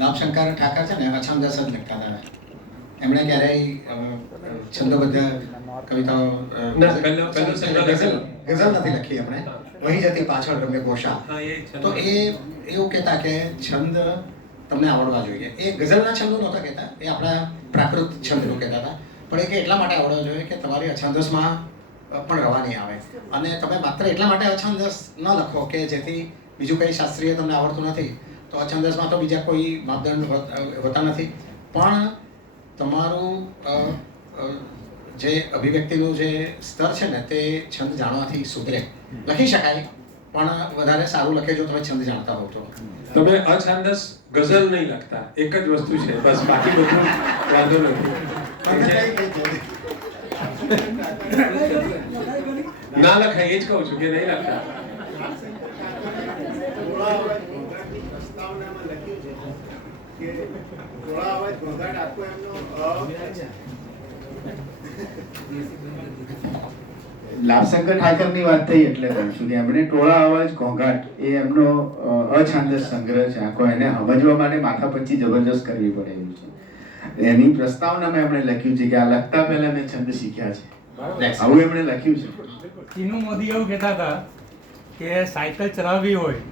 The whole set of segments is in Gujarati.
લાભશંકર ઠાકર છે ને અછંદસ જ લખતા હતા. એમણે ક્યારેય છંદોબદ્ધ કવિતાઓ ગઝલ નથી લખી એમણે. વહી જતી પાછળ રમે ગોશા. તો એ એવું કહેતા કે છંદ તમને આવડવા જોઈએ. એ ગઝલના છંદો નહોતા કહેતા, એ આપણા પ્રાકૃત છંદનું કહેતા હતા. પણ એ કે એટલા માટે આવડવા જોઈએ કે તમારી અછંદસમાં પણ રવા નહીં આવે, અને તમે માત્ર એટલા માટે અછંદસ ન લખો કે જેથી બીજું કંઈ શાસ્ત્રીય તમને આવડતું નથી તો અછંદસમાં તો બીજા કોઈ માપદંડ હોતા નથી, પણ તમારું જે અભિવ્યક્તિનું જે સ્તર છે ને તે છંદ જાણવાથી સુધરે. લખી શકાય પણ વધારે સારું લખે જો તમે છંદ જાણતા હોવ તો. તમે અછંદસ ગઝલ નહીં લખતા, એક જ વસ્તુ છે બસ, બાકી બધું વાંધો નથી. ના લખાય એ જ કહું છું કે નહીં લખતા. લાભશંકર ઠાકરની વાત થઈ એટલે કહું છું કે એમણે ટોળા અવાજ ઘોંઘાટ એ એમનો અછાંદસ સંગ્રહ છે આખો. એને સમજવા માટે માથાપંચી જબરજસ્ત કરવી પડે એવું છે. એની પ્રસ્તાવનામાં એમણે લખ્યું છે કે આ લખતા પહેલા મેં છંદ શીખ્યા છે, આવું એમણે લખ્યું છે. ટીનુ મોદી એવું કહેતા હતા કે સાયકલ ચલાવવી હોય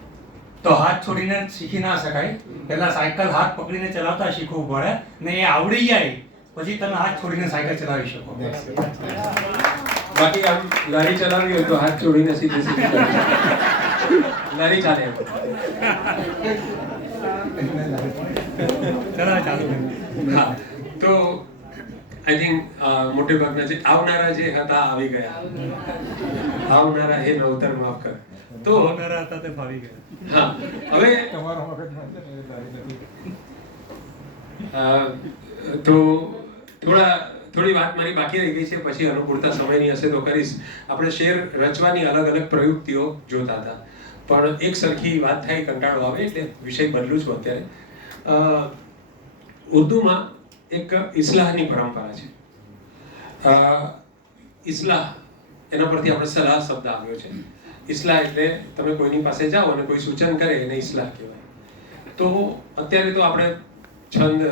તો હાથ છોડીને શીખી ના શકાય, પહેલા સાયકલ હાથ પકડીને ચલાવતા શીખવું પડે, ને એ આવડી જાય પછી તમે હાથ છોડીને સાયકલ ચલાવી શકો. બાકી આમ લારી ચલાવવી હોય તો હાથ જોડીને સીધી સીધી લારી ચાલે. હા, તો આઈ થિંક મોટે ભાગના જે આવનારા જે હતા આવી ગયા. આવનારા એ નવતર માફ કર. તો આવનારા હતા તે ફાવી ગયા. હા, હવે તો થોડી વાત મારી બાકી રહી ગઈ છે, પછી અનુકૂળતા સમયની હશે તો કરીશ. આપણે શેર રચવાની અલગ અલગ પ્રયુક્તિઓ જોતા હતા, પણ એક સરખી વાત થાય કંટાળો આવે એટલે વિષય બદલું છું અત્યારે. ઉર્દુમાં એક ઇસ્લાહની પરંપરા છે. ઇસ્લાહ એના પરથી આપણે સલાહ શબ્દ આવ્યો છે. ઇસ્લાહ એટલે તમે કોઈની પાસે જાઓ અને કોઈ સૂચન કરે એને ઇસ્લાહ કહેવાય. તો અત્યારે તો આપણે છંદ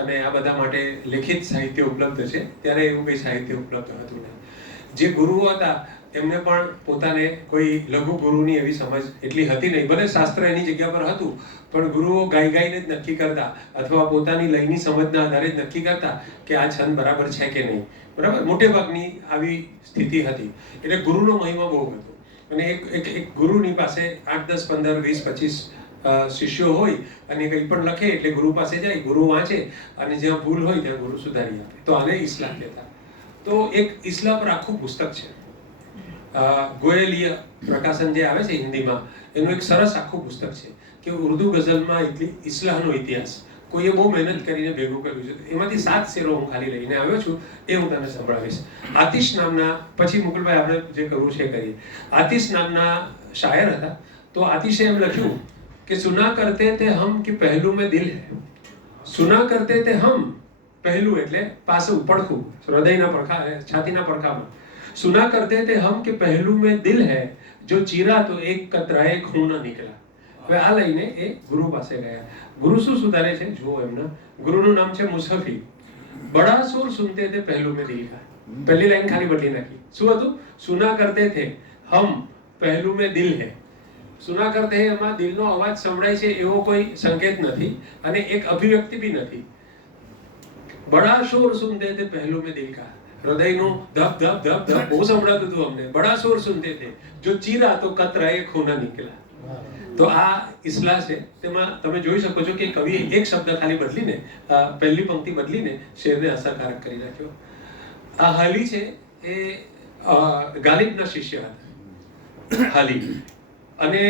અને આ બધા માટે લેખિત સાહિત્ય ઉપલબ્ધ છે, ત્યારે એવું કંઈ સાહિત્ય ઉપલબ્ધ હતું નહીં. જે ગુરુઓ હતા એમને પણ પોતાને કોઈ લઘુ ગુરુની એવી સમજ એટલી હતી નહીં. ભલે શાસ્ત્ર એની જગ્યા પર હતું, પણ ગુરુઓ ગાઈને જ નક્કી કરતા અથવા પોતાની લયની સમજના આધારે જ નક્કી કરતા કે આ છંદ બરાબર છે કે નહીં. બરાબર, મોટે ભાગની આવી સ્થિતિ હતી. એટલે ગુરુનો મહિમા બહુ હતો, અને એક ગુરુની પાસે 8, 10, 15, 20, 25 શિષ્યો હોય અને કંઈ પણ લખે એટલે ગુરુ પાસે જાય, ગુરુ વાંચે અને જ્યાં ભૂલ હોય ત્યાં ગુરુ સુધારી આપે. તો આને ઇસ્લાહ કહેતા. તો એક ઇસ્લાહ પર આખું પુસ્તક છે. ગોયલીય પ્રકાશન જે આવે છે હિન્દીમાં, એનું એક સરસ આખું પુસ્તક છે કે ઉર્દુ ગઝલમાં ઇસ્લાહનો ઇતિહાસ કોઈએ બહુ મહેનત કરીને ભેગું કર્યું છે. એમાંથી 7 શેરો હું ખાલી લઈને આવ્યો છું, એ હું તને સંભળાવીશ. આતિશ નામના, પછી મુકુલભાઈ આપણે જે કરવું છે કરીએ. આતિશ નામના શાયર હતા. તો આતિશે એમ લખ્યું कि सुना करते थे हम कि पहलू में दिल है, सुना करते थे हम, पहलू એટલે પાછું પડખું, હૃદયના પડખા, છાતીના પડખામાં. सुना करते थे हम कि पहलू में दिल है, जो चीरा तो एक कतराए खून न निकला. હવે આ લઈને એ ગુરુ પાસે ગયા. ગુરુ શું સુધારે છે જુઓ એમના. ગુરુનું નામ છે મુસહફી. બડા સુર સુનતે થે પહેલુ में दिल का. પહેલી લાઈન ખાલી બદલી નાખી. શું હતું? सुना करते थे हम पहलू में दिल है. સુના કરતે એમાં દિલનો અવાજ સંભળાય છે એવો કોઈ સંકેત નથી અને એક અભિવ્યક્તિ બી નથી. બડા શોર સુનતે થે પહેલું મેં દિલ કા. હૃદયનું ધબ ધબ ધબ ધબ બહુ સંભળાતું હતું અમને. બડા શોર સુનતે થે, જો ચીરા તો કતરાએ ખૂના નીકળ્યા. તો આ ઇસ્લાહ છે. તેમાં તમે જોઈ શકો છો કે કવિએ એક શબ્દ ખાલી બદલીને, પહેલી પંક્તિ બદલીને શેરને અસરકારક કરી નાખ્યો. આ હાલી છે એ ગાલિબના શિષ્ય હતા, હાલી. અને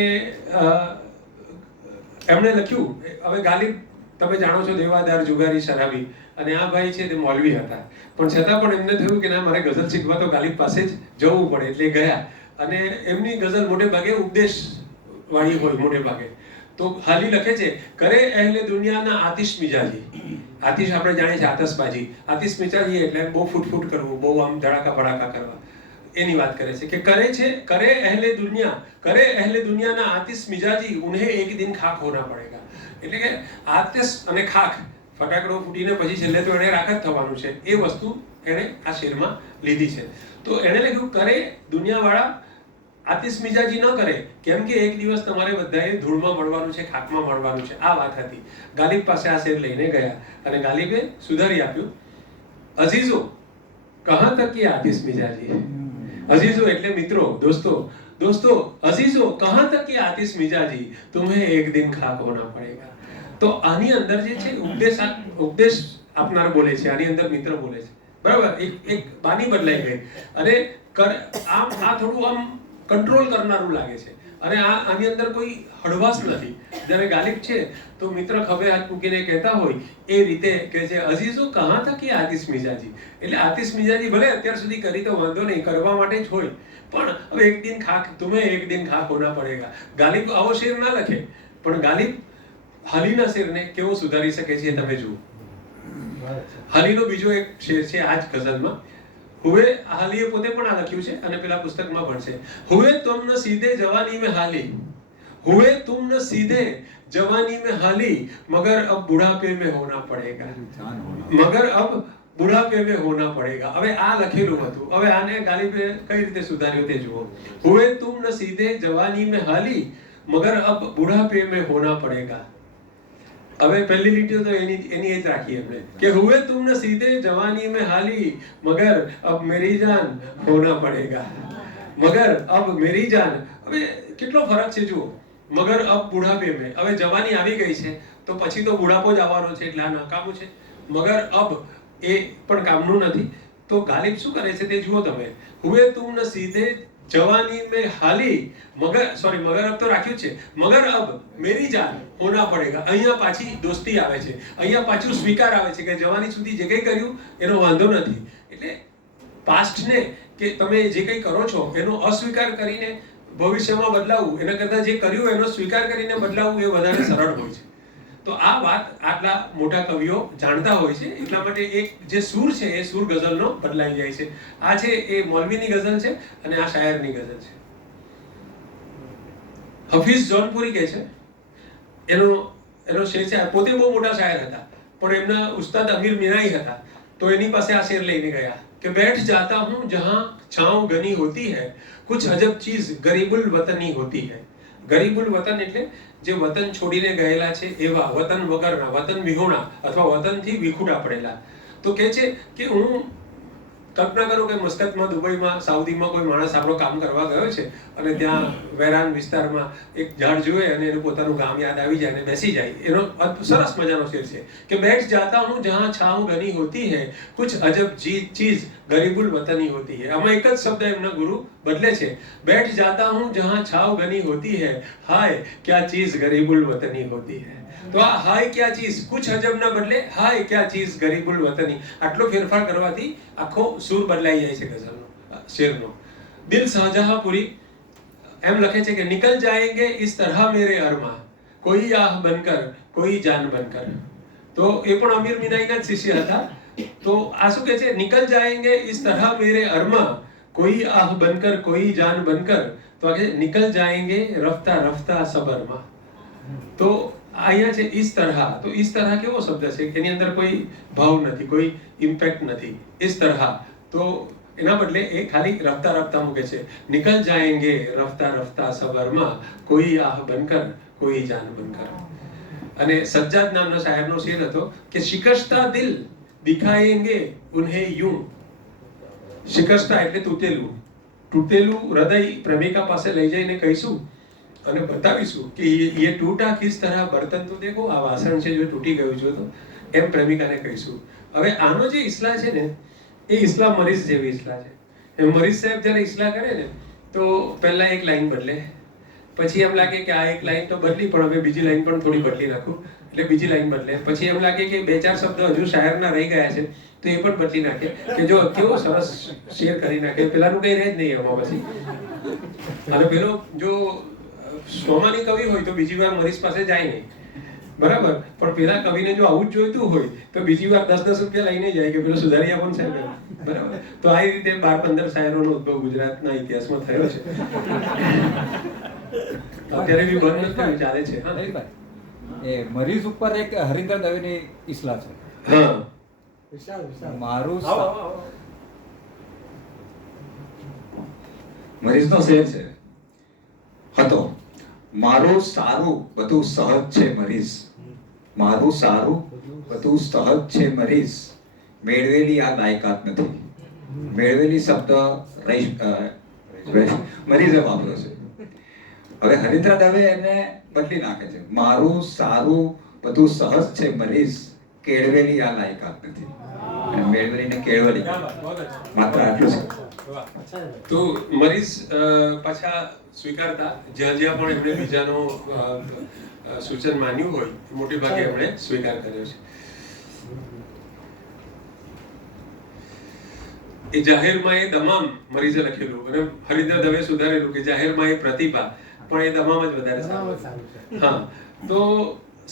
એમણે લખ્યું, હવે ગાલિબ તમે જાણો છો દેવાદાર, જુગારી, શરાબી, અને આ ભાઈ છે તે મૌલવી હતા. પણ છતાં પણ એમને થયું કે ના, મારે ગઝલ શીખવા તો ગાલિબ પાસે જ જવું પડે. એટલે ગયા અને એમની ગઝલ મોટે ભાગે ઉપદેશ વાળી હોય મોટે ભાગે. તો હાલી લખે છે, કરે અહેલે દુનિયાના આતિશ મિજાજી. આતિશ આપણે જાણીએ છીએ આતશબાજી. આતિશ મિજાજી એટલે બહુ ફૂટ કરવું, બહુ આમ ધડાકા ભડાકા કરવા. એની વાત કરે છે કે કરે અહેલે દુનિયાના આતિશ મિજાજી ઉન્हें એક દિન ખાક હોના પડેગા. એટલે કે આતિશ અને ખાક, ફટાકડો ફૂટીને પછી છેલ્લે તો એને રાખ જ થવાનું છે. એ વસ્તુ એણે આ શેરમાં લીધી છે. તો એણે લખ્યું કરે દુનિયાવાળા આતિશ મિજાજી ન કરે, કેમ કે એક દિવસ તમારે બધાએ ધૂળમાં મળવાનું છે, ખાકમાં મળવાનું છે. આ વાત હતી. ગાલિબ પાસે આ શેર લઈને ગયા અને ગાલિબે સુધારી આપ્યું, અઝીઝો કહા તક ये आतिश मिजाजी. अजीजो એટલે મિત્રો, दोस्तों अजीजो कहां तक ये आतिश मिजाजी तुम्हें एक दिन खाक होना पड़ेगा. તો આની અંદર જે છે ઉપદેશ આપનાર બોલે છે, આની અંદર મિત્ર બોલે છે, બરાબર. એક બાની બદલાઈ ગઈ અને આ થોડું આમ કંટ્રોલ કરનારું લાગે છે અને આની અંદર કોઈ હળવાશ નથી. જ્યારે ગાલિબ છે તો મિત્ર ખભે હાથ મૂકીને કહેતા હોય એ રીતે કહે છે, અઝીઝો કહા તક ये आतिश मिजाजी. એટલે આતિશ મિજાજી ભલે અત્યાર સુધી કરી તો વાંધો નહીં, કરવા માટે જ હોય, પણ હવે એક દિન ખાક तुम्हें एक दिन खाक होना पड़ेगा. ગાલિબ આવો શેર ના લખે, પણ ગાલિબ હાલીના શેરને કેવો સુધારી શકે છે તમે જુઓ. હાલીનો બીજો એક શેર છે આ જ ગઝલમાં. હુએ હાલીએ પોતે પણ આ લખ્યું છે અને પેલા પુસ્તકમાં પણ છે. હુએ તુમ ન સીધે જવાની में हाली, हुए तुम न सीधे जवानी में हाली, मगर अब बुढ़ापे में होना पड़ेगा. मगर अब बुढ़ापे में होना पड़ेगा. હવે આ લખેલું હતું. હવે આને ગાલિબે કઈ રીતે સુધાર્યું તે જુઓ. હુએ तुम न सीधे जवानी में हाली, मगर अब बुढ़ापे में होना पड़ेगा. હવે પહેલી લીટીઓ તો એની જ રાખી એમણે કે હુએ तुम न सीधे जवानी में हाली, मगर अब मेरी जान होना पड़ेगा. मगर अब मेरी जान. હવે કેટલો ફરક છે જુઓ. મગર અબ બુઢાપે મેં, હવે જવાની આવી ગઈ છે તો પછી તો બુઢાપો જ આવવાનો છે, એટલે આ નકામું છે. મગર અબ એ પણ કામનું નથી. તો ગાલિબ શું કરે છે તે જુઓ તમે. હુએ તુમ ન સીધે જવાની મેં હાલી, મગર અબ તો રાખ્યું છે, મગર અબ મેરી જાન હોના પડેગા. અહીંયા પાછી દોસ્તી આવે છે, અહીંયા પાછું સ્વીકાર આવે છે કે જવાની સુધી જે કંઈ કર્યું એનો વાંધો નથી. એટલે પાસ્ટને કે તમે જે કંઈ કરો છો એનો અસ્વીકાર કરીને ભવિષ્યમાં બદલાવવું, એના કરતાં જે કર્યું એનો સ્વીકાર કરીને બદલાવવું એ વધારે સરળ હોય છે. તો આ વાત આટલા મોટા કવિઓ જાણતા હોય છે, એટલા માટે એક જે સૂર છે એ સૂર ગઝલનો બદલાઈ જાય છે. આ છે એ મૌલવીની ગઝલ છે અને આ શાયરની ગઝલ છે. હફીઝ જૌનપુરી કહે છે, એનો શેર છે, પોતે બહુ મોટા શાયર હતા પણ એમના ઉસ્તાદ અમીર મીરાઈ હતા. તો એની પાસે આ શેર લઈને ગયા કે बैठ जाता हूँ जहाँ छाँव घनी होती है, कुछ अजब चीज गरीबुल वतनी होती है. ગરીબુલ વતન એટલે જે વતન છોડીને ગયેલા છે એવા, વતન વગરના, વતન વિહોણા અથવા વતનથી વિખૂટા પડેલા. તો કહે છે કે હું કલ્પના કરો કે મસ્કતમાં, દુબઈમાં, સાઉદીમાં કોઈ માણસ આપણો કામ કરવા ગયો છે અને ત્યાં વેરાન વિસ્તારમાં એક ઝાડ જોવે અને એનું પોતાનું ગામ યાદ આવી જાય અને બેસી જાય. એનો સરસ મજાનો શેર છે કે બેઠ જાતા હું જહાં છાંવ ઘની હોતી હૈ, કુછ અજબ ચીજ ગરીબુલ વતની હોતી હૈ. આમાં એક જ શબ્દ એમના ગુરુ બદલે છે. બેઠ જાતા હું જહાં છાંવ ઘની હોતી હૈ, હાય ક્યા ચીજ ગરીબુલ વતની હોતી હૈ. તો આ હાય ક્યા ચીજ, કુછ અજબ ના બદલે હાય ક્યા ચીજ ગરીબુલ વતની. આટલો ફેરફાર કરવાથી આખો સૂર બદલાઈ જાય છે ગઝલનો, શેરનો. દિલ શાહજહાંપુરી એમ લખે છે કે નિકલ જાયેંગે ઇસ તરહ મેરે અરમા, કોઈ આહ બનકર કોઈ જાન બનકર. તો એ પણ અમીર મીનાઈના જ શિષ્ય હતા. તો આ શું કહે છે, નિકલ જાયેંગે ઇસ તરહ મેરે અરમા, કોઈ આહ બનકર કોઈ જાન બનકર. તો આ કહે નિકલ જાયેંગે રફતા રફતા સબરમાં. તો અહીંયા છે ઇસ તરહ. તો ઇસ તરહ કેવો શબ્દ છે કે એની અંદર કોઈ ભાવ નથી, કોઈ ઇમ્પેક્ટ નથી. ઇસ તરહ તો એના બદલે એ ખાલી રફતા રફતા મૂકે છે. નિકલ જાયેંગે રફતા રફતા સબરમાં, કોઈ આહ બનકર કોઈ જાન બનકર. અને સજ્જાદ નામના શાયરનો શેર હતો કે શિકસ્તા દિલ દિખાયેંગે ઉન્હેं यूं. શિકસ્તા એટલે તૂટેલું. તૂટેલું હૃદય પ્રેમિકા પાસે લઈ જઈને કહીશું અને બતાવીશું કે ये टूटा किस तरह बर्तन तो देखो, આ વાસણ છે જો તૂટી ગયું છે તો, એમ પ્રેમિકાને કહીશું. હવે આનો જે ઇસ્લા છે ને એ ઇસ્લા મરીઝ જેવી ઇસ્લા છે. એ મરીઝ સાહેબ જ્યારે ઇસ્લા કરે ને તો પહેલા એક લાઈન બદલે, પછી એમ લાગે કે આ એક લાઈન તો બદલી પણ હવે બીજી લાઈન પણ થોડી બદલી નાખું, એટલે બીજી લાઈન બદલે. પછી એમ લાગે કે બે ચાર શબ્દ હજુ શાયરના રહી ગયા છે તો એ પણ બદલી નાખે કે જો કેવો સરસ શેર કરી નાખે, પેલાનું કઈ રહે જ નહીં એમાં પછી. અને પેલો જો સ્વમાની કવિ હોય તો બીજી વાર મરીઝ પાસે જાય નહીં. બરાબર, પણ પેલા કવિને જો આવું જ જોઈતું હોય તો બીજી વાર 10-10 રૂપિયા લઈને જાય કે પેલો સુધારી આપો ને સાહેબ, બરાબર. તો આ રીતે 12-15 શાયરોનો ઉદ્ભવ ગુજરાતના ઇતિહાસમાં થયો છે. અત્યારે બી બંધ નથી થયું, ચાલે છે. હા એ મરીઝ ઉપર એક હરિન્દર દવેની ઇસ્લા છે. હા, મારું મરીઝનો શેર છે હતો, મારું સારું બધું સહજ છે મરીઝ, મારું સારું બધું સહજ છે મરીઝ, મેળવેલી આ લાયકાત નથી. મેળવેલી શબ્દ મરીઝે વાપર્યો છે. હવે હરિન્દ્ર દવે એને બદલી નાખે છે, મારું સારું બધું સહજ છે મરીઝ, કેળવેલી આ લાયકાત નથી. અને મેળવેલી ને કેળવેલી, માત્ર આટલું છે. તો મરીઝ પાછા સ્વીકારતા, જ્યાં જ્યાં પણ એમણે બીજાનો સૂચન માન્યું હોય મોટે ભાગે એમણે સ્વીકાર કર્યો છે. એ જાહેરમાં એ દમામ મરીઝે લખેલું અને હરિન્દર દવે સુધારેલું કે જાહેરમાં એ પ્રતિભા, પણ એ દમામ જ વધારે સારું. હા, તો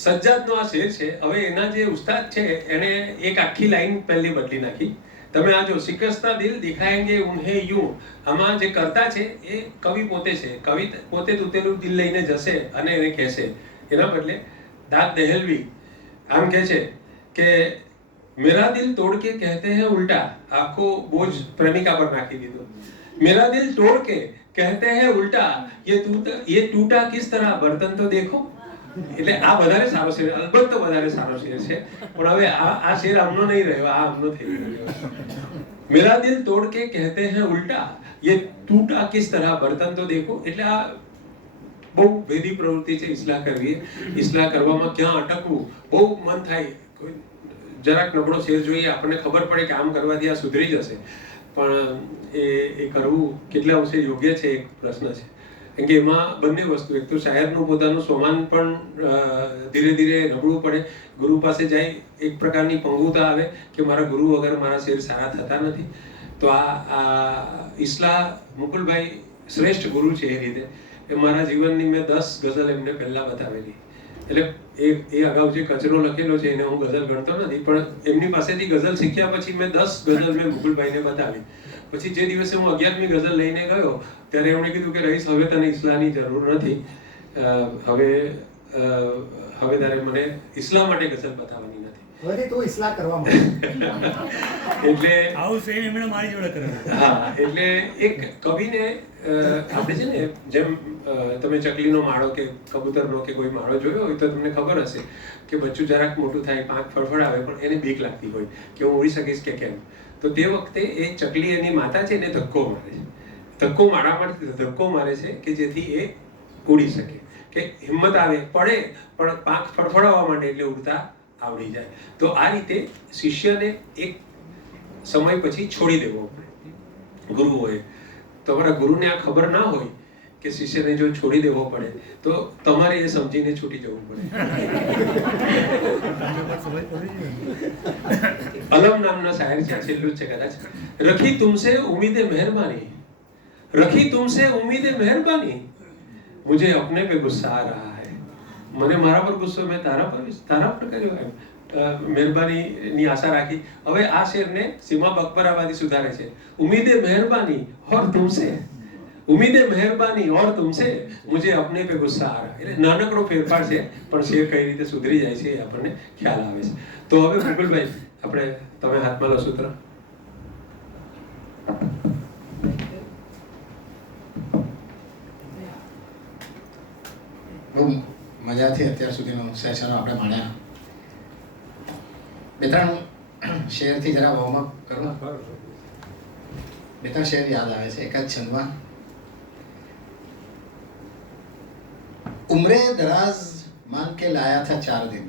સજ્જાદનો આ શેર છે. હવે એના જે ઉસ્તાદ છે એને એક આખી લાઈન પહેલી બદલી નાખી. તમે આ જો, શિકસ્તા દિલ દિખાએંગે ઉન્હે यूं, આમાં જે કરતા છે એ કવિ પોતે છે. કવિ પોતે તૂટેલું દિલ લઈને જશે અને એને કહેશે. એના બદલે દાદ દહેલવી આમ કહે છે કે मेरा दिल तोड़ के कहते हैं उल्टा, આખો બોજ પ્રેમિકા પર નાખી દીધો. मेरा दिल तोड़ के कहते हैं उल्टा, ये टूटा किस तरह बर्तन तो देखो. એટલે આ વધારે સારો શેર, અલબત્ત તો વધારે સારો શેર છે, પણ હવે આ શેર આમનો નહીં રહ્યો, આ આમનો થઈ ગયો. मेरा दिल तोड़ के कहते हैं उल्टा, ये टूटा किस तरह बर्तन तो देखो. એટલે આ બહુ ભેદી પ્રવૃત્તિ છે ઇસ્લાહ કરવી. ઇસ્લાહ કરવામાં ક્યાં અટકવું, બહુ મન થાય. કોઈ જરાક નબળો શેર જોઈએ, આપણને ખબર પડે કે આમ કરવાથી આ સુધરી જશે, પણ એ કરવું કેટલા અંશે યોગ્ય છે એક પ્રશ્ન છે. કેમ કે એમાં બંને વસ્તુ, એક તો શાયરનું પોતાનું સ્વમાન પણ ધીરે ધીરે નબળું પડે. ગુરુ પાસે જાય એક પ્રકારની પંગુતા આવે કે મારા ગુરુ વગર મારા શેર સારા થતા નથી. તો આ ઇસ્લાહ મુકુલભાઈ શ્રેષ્ઠ ગુરુ છે એ રીતે. એ મારા જીવનની મેં 10 ગઝલ એમને પહેલા બતાવેલી. એટલે એ અગાઉ જે કચરો લખેલો છે એને હું ગઝલ ગણતો નથી, પણ એમની પાસેથી ગઝલ શીખ્યા પછી મેં 10 ગઝલ મેં મુકુલભાઈને બતાવી. પછી જે દિવસે હું 11મી ગઝલ લઈને ગયો ત્યારે એમણે કીધું કે રહીશ, હવે તને ઇસ્લાહની જરૂર નથી, હવે તારે મને ઇસ્લામ માટે ગઝલ બતાવવાની નથી. હવે તો ઇસ્લાહ કરવા માંડ્યો. એટલે આવું સેમ એમણે મારી જોડે કર્યું. હા, એટલે એક કવિને આપણે છે ને, જેમ તમે ચકલીનો માળો કે કબૂતરનો કે કોઈ માળો જોયો હોય તો તમને ખબર હશે કે બચ્ચું જરાક મોટું થાય, પાંખ ફડફડાવે, પણ એને બીક લાગતી હોય કે હું ઉડી શકીશ કે કેમ. તો તે વખતે એ ચકલી એની માતા છે એને ધક્કો મારે છે. ધક્કો મારે છે કે જેથી એ ઉડી શકે, કે હિંમત આવે, પડે પણ પાંખ ફડફડાવવા માંડે એટલે ઉડતા આવડી જાય. તો આ રીતે શિષ્યને એક સમય પછી છોડી દેવો પડે ગુરુઓએ. તમારા ગુરુને આ ખબર ના હોય કે શિષ્યને જો છોડી દેવો પડે તો તમારે એ સમજીને છૂટી જવું પડે. અલમ નામના શાયર છે, છેલ્લું જ છે કદાચ. રખી તુમસે ઉમ્મીદે મહેરબાની, રખી તુમસે ઉમ્મીદે મહેરબાની, મુझे अपने पे गुस्सा आ रहा है. મને મારા પર ગુસ્સો, મેં તારા પર કર્યો એમ. મહેરબાનીની આશા રાખી. હવે આ શેરને સીમા બકબરાબાદી સુધારે છે. ઉમ્મીદે મહેરબાની ઓર તુમસે, ઉમ્મીદે મહેરબાની ઓર તુમસે, મુझे अपने पे गुस्सा आ रहा. એટલે નાનકડો ફેરફાર છે, પણ શેર કઈ રીતે સુધરી જાય છે એ આપણને ખ્યાલ આવે છે. તો હવે મુકુલભાઈ, આપણે તમે હાથમાં લો સૂત્ર. બહુ મજાથી અત્યાર સુધીનું સેશન આપણે માણ્યા. 2-3 શેરથી જરા વોર્મઅપ કરો. 2-3 શેર યાદ આવે છે એક જ છંદમાં. ઉમરે દરાજ मान के लाया था 4 दिन.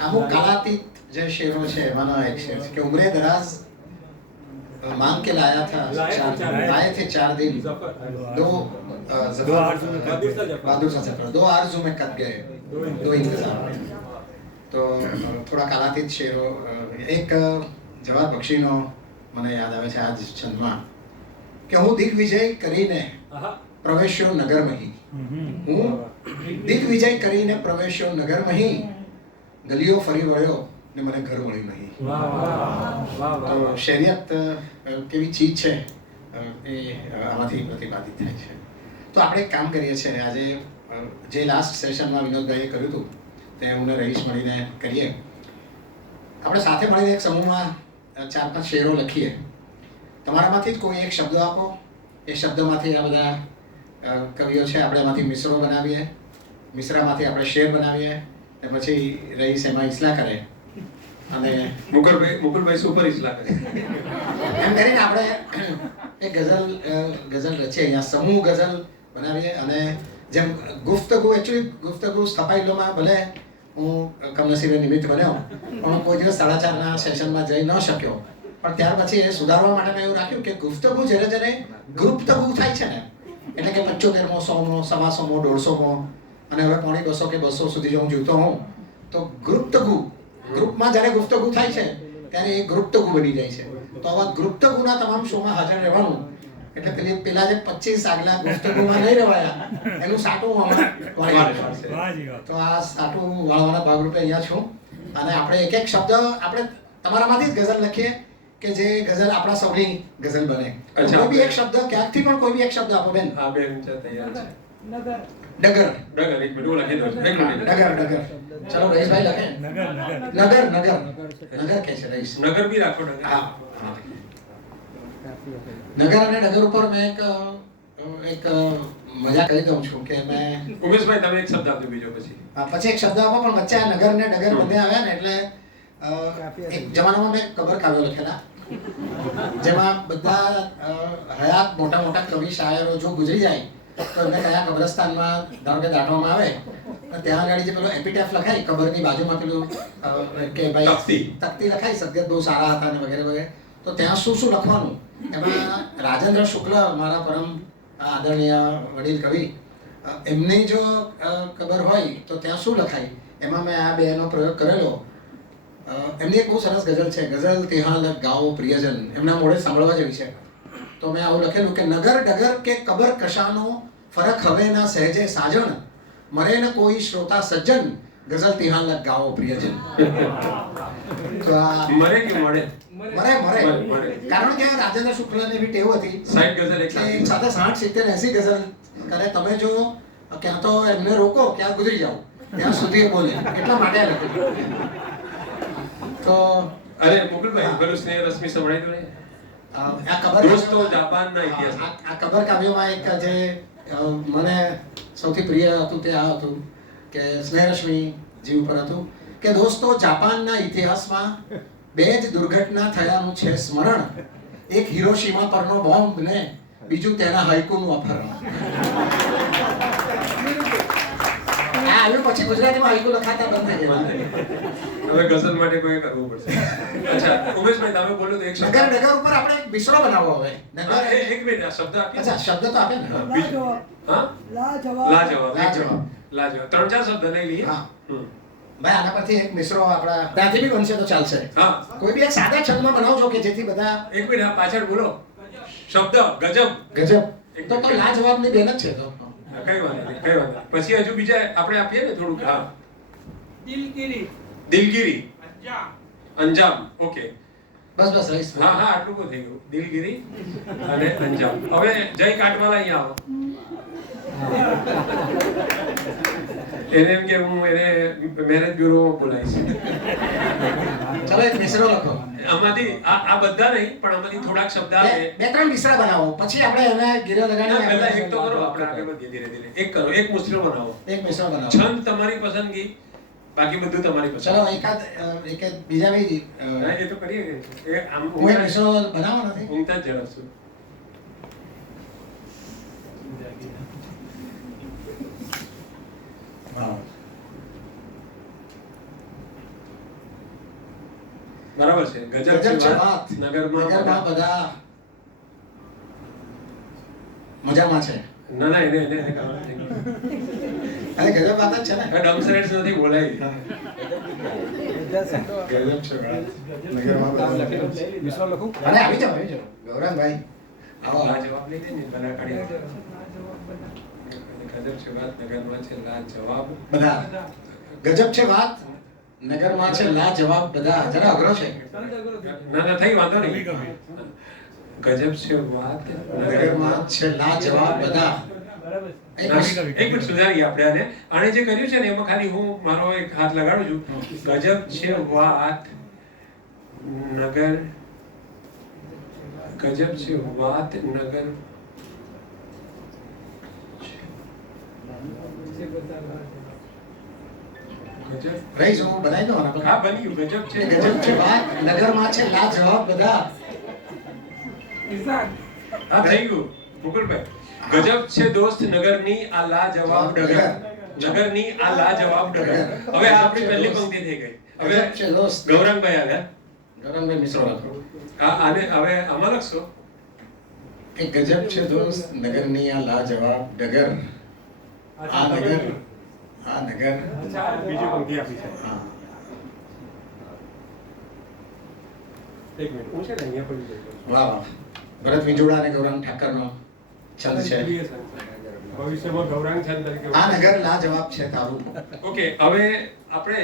અમુક કાલાતીત જે શેરો છે એમાંનો એક શેર છે કે ઉમરે દરાજ मान के लाया था 4 दिन, लाए थे 4 दिन, दो बहादुर सा सफर, 2 आरज़ू में कट गए, 2 इंतजार में. તો થોડા કાલાતીત શેરો. એક જવાહર બક્ષીનો મને યાદ આવે છે આ જ છંદમાં કે હું દિગ્વિજય કરીને પ્રવેશ્યો નગરમહી, હું દિગ્વિજય કરીને પ્રવેશ્યો નગર મહી, ગલીઓ ફરી વળ્યો ને મને ઘર મળ્યું નહીં. તો શેરિયત કેવી ચીજ છે એ આમાંથી પ્રતિપાદિત થાય છે. તો આપણે એક કામ કરીએ છીએ આજે, જે લાસ્ટ સેશનમાં વિનોદભાઈએ કર્યું હતું તે હું ને રહીશ મળીને કરીએ. આપણે સાથે મળીને એક સમૂહમાં 4-5 શેરો લખીએ. તમારામાંથી જ કોઈ એક શબ્દ આપો, એ શબ્દમાંથી આ બધા કવિઓ છે, આપણે એમાંથી મિસરો બનાવીએ, મિસરામાંથી આપણે શેર બનાવીએ, ને પછી રહીશ એમાં ઇસલા કરે અને મુકુલભાઈ સુપર ઇસ્લા કરે. એમ કરીને આપણે એક ગઝલ રચીએ, અહીંયા સમૂહ ગઝલ બનાવીએ. અને જેમ ગુફ્તગુ, એકચ્યુઅલી ગુફ્તગુ સ્થપાયેલોમાં ભલે હું કમનસીબે નિમિત્ત બન્યો, પણ કોઈ દિવસ 4:30ના સેશનમાં જઈ ન શક્યો. પણ ત્યાર પછી એ સુધારવા માટે મેં એવું રાખ્યું કે ગુફ્તગુ જ્યારે ગ્રુપતગુ થાય છે ને, એટલે કે 75મો, 100મો, 125મો, 150મો અને હવે 150 કે 200 સુધી જો હું જીવતો હોઉં તો ગ્રુપતગુ, ગ્રુપમાં જ્યારે ગુફ્તગુ થાય છે ત્યારે એ ગ્રુપતગુ બની જાય છે. તો આવા ગ્રુપતગુના તમામ શોમાં હાજર રહેવાનું. એટલે પેલા જે 25 આગલા ગુફ્તગુમાં નહીં રહેવાયા એનું સાટું તો આ સાટું વાળવાના ભાગરૂપે અહીંયા છું. અને આપણે એક શબ્દ આપણે તમારામાંથી જ ગઝલ લખીએ કે જે ગઝલ આપણા સૌની ગઝલ બને. કોઈ બી એક શબ્દ, ક્યાંકથી પણ કોઈ બી એક શબ્દ આપો બેન. હા બેન, તૈયાર છે. ડગર. ડગર, એક મિનિટ લખી દઉં છું. એક મિનિટ. ડગર. ચલો રહીશભાઈ લખે. નગર કે છે રહીશ. નગર બી રાખો. નગર. હા. નગર અને ડગર ઉપર મેં એક મજા કરી દઉં છું કે મેં, ઉમેશભાઈ તમે એક શબ્દ આપજો બીજો પછી. પછી એક શબ્દ આપો, પણ વચ્ચે આ નગર ને ડગર બંને આવ્યા ને એટલે એક જમાનામાં મેં કબર કાવ્યો લખેલા, જેમાં બધા હયાત મોટા કવિ શાયરો જો ગુજરી જાય તો એમને કયા કબ્રસ્તાનમાં ધારો કે દાટવામાં આવે, ત્યાં આગળ જે પેલો એપિટેફ લખાય કબરની બાજુમાં, પેલું કે ભાઈ તકતી લખાય, સદગત બહુ સારા હતા ને વગેરે વગેરે. તો ત્યાં શું લખવાનું, એમાં રાજેન્દ્ર શુક્લ, મારા પરમ આદરણીય વડીલ કવિ, એમની જો કબર હોય તો ત્યાં શું લખાય, એમાં મેં આ બેનો પ્રયોગ કરેલો. એમની એક બહુ સરસ ગઝલ છે, ગઝલ તેહાલ ગાઓ પ્રિયજન, એમના મોઢે સાંભળવા જેવી છે. તો મેં આવું લખેલું કે નગર ડગર કે કબર કશાનો ફરક હવે ના સહેજે સાજણ, મરે ન કોઈ શ્રોતા સજ્જન, ગઝલ તેહાલ ગાઓ પ્રિયજન. તો આ મરે કે મળે? મરે. કારણ કે રાજેન્દ્ર શુક્લને બી ટેવ હતી 60 ગઝલ એક સાથે 60, 70, 80 ગઝલ કરે. તમે જો ક્યાં તો એમને રોકો, ક્યાં ગુજરી જાઓ, ત્યાં સુધી બોલે. એટલા માટે લખ્યું. તો અરે મુકુલભાઈ, પેલું સ્નેહ રશ્મિ સંભળાય તો આ કબર દોસ્તો જાપાનના ઇતિહાસ. આ કબર કાવ્યમાં એક જે મને સૌથી પ્રિય હતું તે આ હતું કે સ્નેહરશ્મિ જી ઉપર હતું કે દોસ્તો જાપાનના ઇતિહાસમાં 2 જ દુર્ઘટના થયાનું છે સ્મરણ, એક હિરોશીમા પરનો બોમ્બ ને બીજું તેના હાઈકુનું અપહરણ. આવ્યું પછી ગુજરાતીમાં હાઈકુ લખાતા બંધ થઈ ગયા. હવે ગઝલ માટે કોઈ કરવું પડશે. અચ્છા ઉમેશભાઈ તમે બોલો તો એક શબ્દ. નગર ઉપર આપણે એક મિશ્રો બનાવવો હવે. નગર એક મિનિટ, આ શબ્દ આપી. અચ્છા શબ્દ તો આપે ને. હા, લાજવાબ. 3-4 શબ્દ લઈ લઈએ. હા ભાઈ, આના પરથી એક મિશ્રો આપણા ત્યાંથી બી બનશે તો ચાલશે. હા, કોઈ બી એક સાદા છંદમાં બનાવજો કે જેથી બધા. એક મિનિટ, આ પાછળ બોલો શબ્દ ગજબ. તો લાજવાબની બેન જ છે. તો કઈ વાત નહીં. પછી હજુ બીજા આપણે આપીએ ને થોડુંક. હા, દિલગીરી, અંજામ. ઓકે, બસ રહીશ. હા આટલું બહુ થઈ ગયું. દિલગીરી અને અંજામ. હવે જય કાટવાલા અહીંયા આવો. એને એમ કે હું એને મેરેજ બ્યુરોમાં બોલાવીશ. ચલો એક મિશ્રો લખો. આમાંથી આ બધા નહીં, પણ આમાંથી થોડાક શબ્દ આવે. 2-3 મિશ્રા બનાવો, પછી આપણે એને ગીરો લગાડીને પહેલા એક તો કરો, આપણે આગળ વધીએ ધીરે ધીરે. એક કરો, એક મિશ્રો બનાવો. એક મિશ્રો બનાવો. છંદ તમારી પસંદગી, બાકી બધું તમારી પસંદ. ચલો એક બીજા બી એ તો કરીએ કે એ આમ હું એક મિશ્રો બનાવો નથી. ઊંઘતા જ જરા છું. બરાબર છે. ગજબ છે વાત. નગરમાં બધા મજામાં છે. ના એને અરે ગજબ વાત જ છે ને. ડમસરેટ્સ નથી બોલાય. ગજબ છે વાત. નગરમાં બધા મિશ્રો લખું. અરે આવી જાઓ ગૌરંગભાઈ. આવો જવાબ લઈ દે ને બના કાઢી. ગજબ છે વાત નગરમાં છે લા જવાબ બધા ગજબ છે વાત નગરમાં છે લા જવાબ બધા જરા અઘરો છે ના થઈ વાંધો નહીં ગજબ છે વાત નગરમાં છે લા જવાબ બધા એક મિનિટ સુધારીએ આપણે આને જે કર્યું છે ને એમાં ખાલી હું મારો એક હાથ લગાડું છું ગજબ છે વાત નગર ગજબ છે વાત નગર ગજબ રહીશ હું બનાવી દઉં આના પર. હા બની ગયું ગજબ છે ગજબ છે વાત નગરમાં છે લા જવાબ બધા હા થઈ ગયું મુકુલભાઈ ગજબ છે દોસ્ત નગરની આ લા જવાબ ડગર નગરની આ લા જવાબ ડગર હવે આ આપણી પહેલી પંક્તિ થઈ ગઈ હવે ગજબ છે દોસ્ત ગૌરંગભાઈ આવ્યા ગૌરંગભાઈ મિશ્રો લખો આને હવે આમાં લખશો એ ગજબ છે દોસ્ત નગરની આ લા જવાબ ડગર આ નગર બીજી પંક્તિ આપી છે હા એક મિનિટ હું છે ને અહીંયા પડી ગયો વાહ વાહ ભરત વિંજોડા અને ગૌરંગ ઠાકરનો છંદ છે ભવિષ્યમાં ગૌરાંગ છંદ તરીકે આ નગર લા જવાબ છે તારું ઓકે હવે આપણે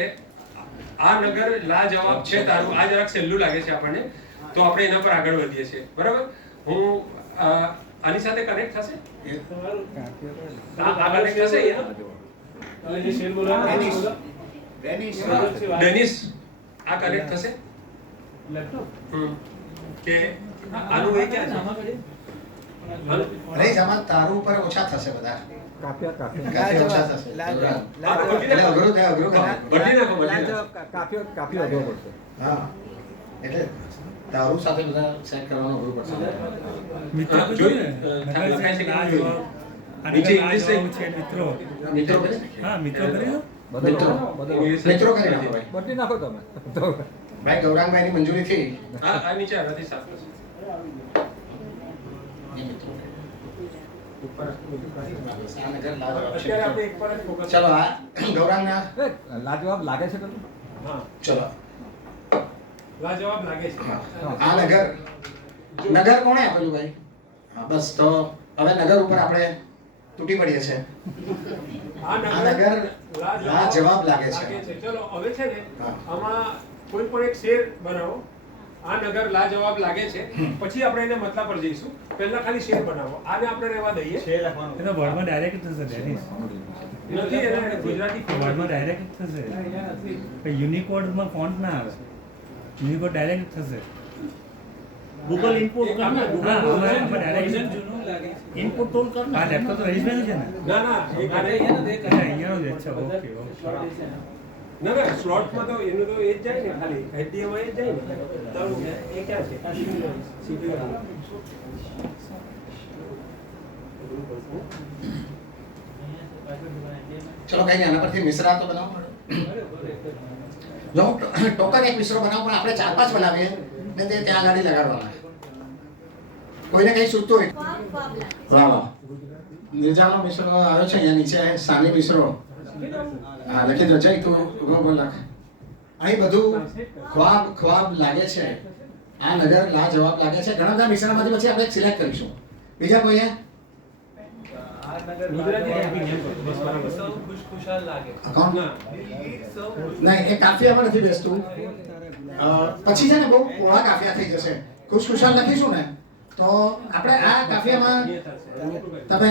આ નગર લા જવાબ છે તારું આ જરાક સહેલું લાગે છે આપણને તો આપણે એના પર આગળ વધીએ છીએ બરાબર હું આની સાથે કનેક્ટ થશે આ કનેક્ટ થશે ડેનિસ આ કનેક્ટ થશે કે આનું એ ક્યાં છે રહીશ આમાં તારું ઉપર ઓછા થશે બધા કાફિયા કાફી ઓછા થશે એટલે અઘરું થાય અઘરું થાય બદલી નાખો બદલી નાખો કાફિયો અઘરો પડશે. હા એટલે તારું સાથે બધા સેટ કરવાનું અઘરું પડશે મિત્રો હા, કીધું ને જોયું? લખાય છે કે લા નહીં જવાબ. આ નીચે નગર લા ઇંગ્લિશ જવાબ છે મિત્રો મિત્રો કરે હા મિત્રો કરી દો મિત્રો બદલો. મિત્રો કરી નાખો ભાઈ બદલી નાખો તમે તો ભાઈ ગૌરાંગભાઈની મંજૂરીથી આ નીચે આનાથી સાફ થશે એ મિત્રો ઉપર આ નગર લા જવાબ છે અત્યારે આપણે એક પર જ ફોકસ ચલો આ ગૌરાંગના લાજવાબ લાગે છે તમને? હા ચલો લાજવાબ લાગે છે આ નગર કોણે આપેલું ભાઈ હા બસ તો હવે નગર ઉપર આપણે તૂટી પડીએ છે આ નગર લા જવાબ લાગે છે ચલો હવે છે ને હા. આમાં કોઈ પણ એક શેર બનાવો આ નગર લા જવાબ લાગે છે પછી આપણે એને મતલબ પર જઈશું પહેલા ખાલી શેર બનાવો આને આપણે રહેવા દઈએ એ તો વર્ડમાં ડાયરેક્ટ થશે ડેનિસ નથી એને ગુજરાતી વર્ડમાં ડાયરેક્ટ થશે યુનિકોડમાં ફોન્ટ ના આવે યુનિકોડ ડાયરેક્ટ થશે ગૂગલ ઇનપુટ હા, હા આમાં ડાયરેક્ટ ઇનપુટ ટૂલ કર આ લેપટોપ તો રહીશભાઈ છે ને ના ના એ અચ્છા, અહીંયાનો જ અચ્છા ઓકે ના ના સ્લોટમાં તો એનું તો એ જ જાય ને ખાલી HDMI એ જ જાય ને તારું એ ક્યાં છે CPU ચલો કઈ નહીં આના પરથી મિશ્રા તો બનાવો જો ટોકન એક મિશ્રો બનાવો પણ આપણે 4-5 બનાવીએ ને તે ત્યાં ગાડી લગાડવાના કોઈને કઈ સૂચતું હોય વાહ વાહ નિર્જાનો મિશ્રો આવ્યો છે અહીંયા નીચે સાની મિશ્રો હા લખી દો જય તું ઉભો બોલ લખ અહીં બધું ખ્વાબ લાગે છે આ નગર લા જવાબ લાગે છે ઘણા બધા મિશ્રણમાંથી પછી આપણે સિલેક્ટ કરીશું બીજા કોઈએ અકાઉન્ટ નહીં એ કાફિયામાં નથી બેસતું પછી છે ને બહુ પોળા કાફિયા થઈ જશે ખુશખુશાલ લખીશું ને તો આપણે આ કાફિયામાં તમે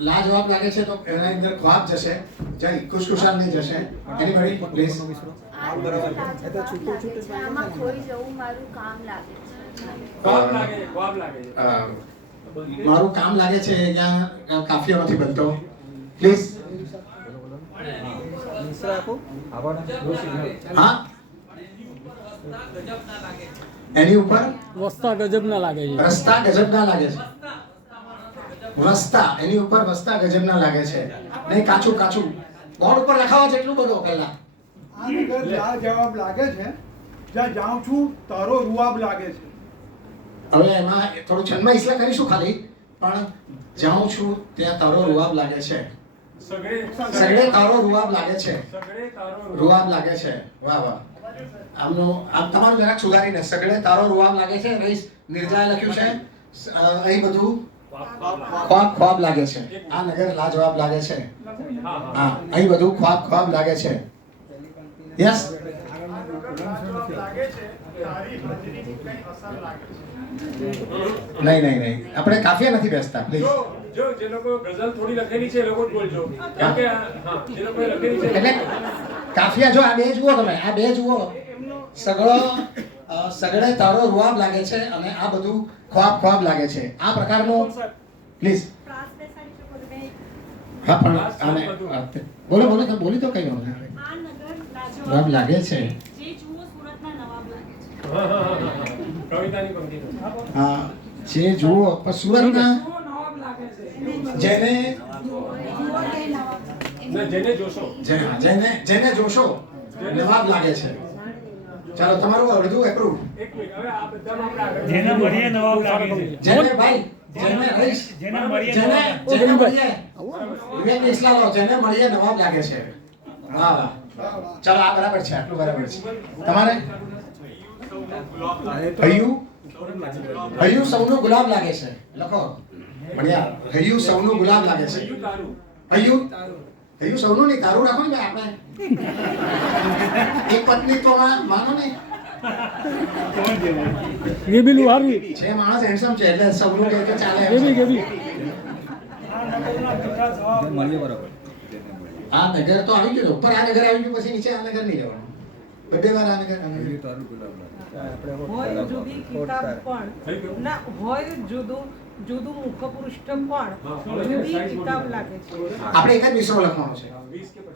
લા જવાબ લાગે છે તો એના અંદર ખ્વાબ જશે જય ખુશખુશાલ નહીં જશે એનીબડી પ્લીઝ આમાં ખોઈ જવું મારું કામ લાગે છે ખ્વાબ લાગે છે મારું કામ લાગે છે ત્યાં કાફિયો નથી બનતો પ્લીઝ મિશ્રા આપો આવડે હા એની ઉપર વસ્તા ગજબ ના લાગે છે રસ્તા ગજબ ના લાગે છે વસ્તા એની ઉપર વસ્તા ગજબ ના લાગે છે નહીં કાચું કાચું બોર્ડ ઉપર લખાવો છે એટલું બધું પહેલા આ નગર લા જવાબ લાગે છે જ્યાં જાઉં છું તારો રૂઆબ લાગે છે હવે એમાં થોડું છંદમાં ઈસલા કરીશું ખાલી પણ જાઉં છું ત્યાં તારો રૂઆબ લાગે છે સગડે તારો રૂઆબ લાગે છે રૂઆબ લાગે છે વાહ વાહ આમનું આમ તમારું જરાક સુધારીને સગડે તારો રૂઆબ લાગે છે રહીશ નિર્જાએ લખ્યું છે અહીં બધું ખ્વાબ ખ્વાબ લાગે છે. આ નગર લાજવાબ લાગે છે. હા, અહીં બધું ખ્વાબ ખ્વાબ લાગે છે. યસ, નહીં આપણે કાફિયા નથી બેસતા પ્લીઝ. જો જે લોકો ગઝલ થોડી લખેલી છે એ લોકો જ બોલજો. કેમ કે હા, જે લોકો લખેલી છે એટલે કાફિયા જો આ બે જુઓ તમે, આ બે જુઓ, સગળે તારો રૂઆબ લાગે છે અને આ બધું ખ્વાબ ખ્વાબ લાગે છે. આ પ્રકારનું પ્લીઝ. હા પણ આને બોલો તમે બોલી તો કઈ વાંધો નહીં. રૂઆબ લાગે છે. કવિતાની પંક્તિ. હા, જે જુઓ પણ સુરતના જેને જેને જોશો જેને જોશો નવાબ લાગે છે. ચાલો તમારું અડધું એપ્રુવ. એક મિનિટ, હવે આ બધામાં આપણે આગળ જેને મળીએ નવાબ લાગે છે. જેને ભાઈ જેને રહીશ જેને મળીએ જેને નવાબ જેને મળીએ વિવેક ઇસ્લામ જેને મળીએ નવાબ લાગે છે. વાહ વાહ, ચાલો આ બરાબર છે, આટલું બરાબર છે. તમારે હૈયું સૌનું ગુલાબ લાગે છે. લખો ભણ્યા, હૈયું સૌનું ગુલાબ લાગે છે. હૈયું સૌનું નહીં, તારું રાખો ને ભાઈ. આપણે એક પત્ની તો માનો ને, ये भी लुहारी છે માણસ હેન્ડસમ છે એટલે સૌનું કે ચાલે. ये भी મળીએ બરાબર. આ નગર તો આવી ગયું, ઉપર આ નગર આવી ગયું, પછી નીચે આ નગર નહીં જવાનું. બધે વાર આ નગર. તારું ગુલાબ હોય જુદી કિતાબ પણ ના હોય જુદું મુખપૃષ્ઠ પણ જુદી કિતાબ લાગે છે. આપણે એક જ મિશ્રો લખવાનો છે.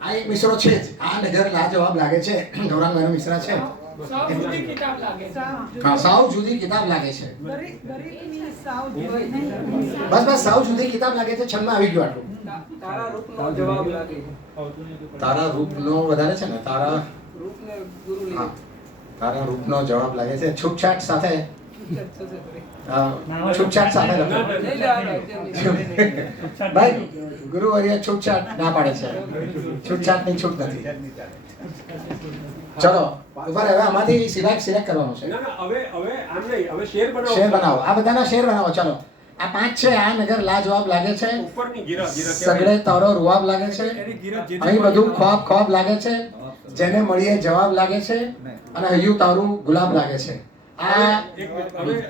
આ એક મિશ્રો છે જ. આ નગર લાજવાબ લાગે છે. ગૌરાંગભાઈનો મિશ્ર છે. હા, સાવ જુદી કિતાબ લાગે છે. દરેકની સાવ જોઈ નહીં. બસ સાવ જુદી કિતાબ લાગે છે. છંદમાં આવી ગયું આટલું. તારા રૂપનો જવાબ લાગે છે. તારા રૂપનો વધારે છે ને, તારા હા, તારા રૂપનો જવાબ લાગે છે. છૂટછાટ સાથે છૂટછાટ સાથે લખો. ભાઈ ગુરુવર્ય છૂટછાટ ના પાડે છે. છૂટછાટની છૂટ નથી. ચલો ઉપર હવે આમાંથી સિલેક્ટ કરવાનું છે. ના હવે આમ નહીં, હવે શેર બનાવો. શેર બનાવો. આ બધાના શેર બનાવો. ચલો આ 5 છે. આ નગર લાજવાબ લાગે છે. ઉપરની ગીરા સગડે તારો રૂઆબ લાગે છે. અહીં બધું ખ્વાબ ખ્વાબ લાગે છે. જેને મળીએ જવાબ લાગે છે. અને હૈયું તારું ગુલાબ લાગે છે. આ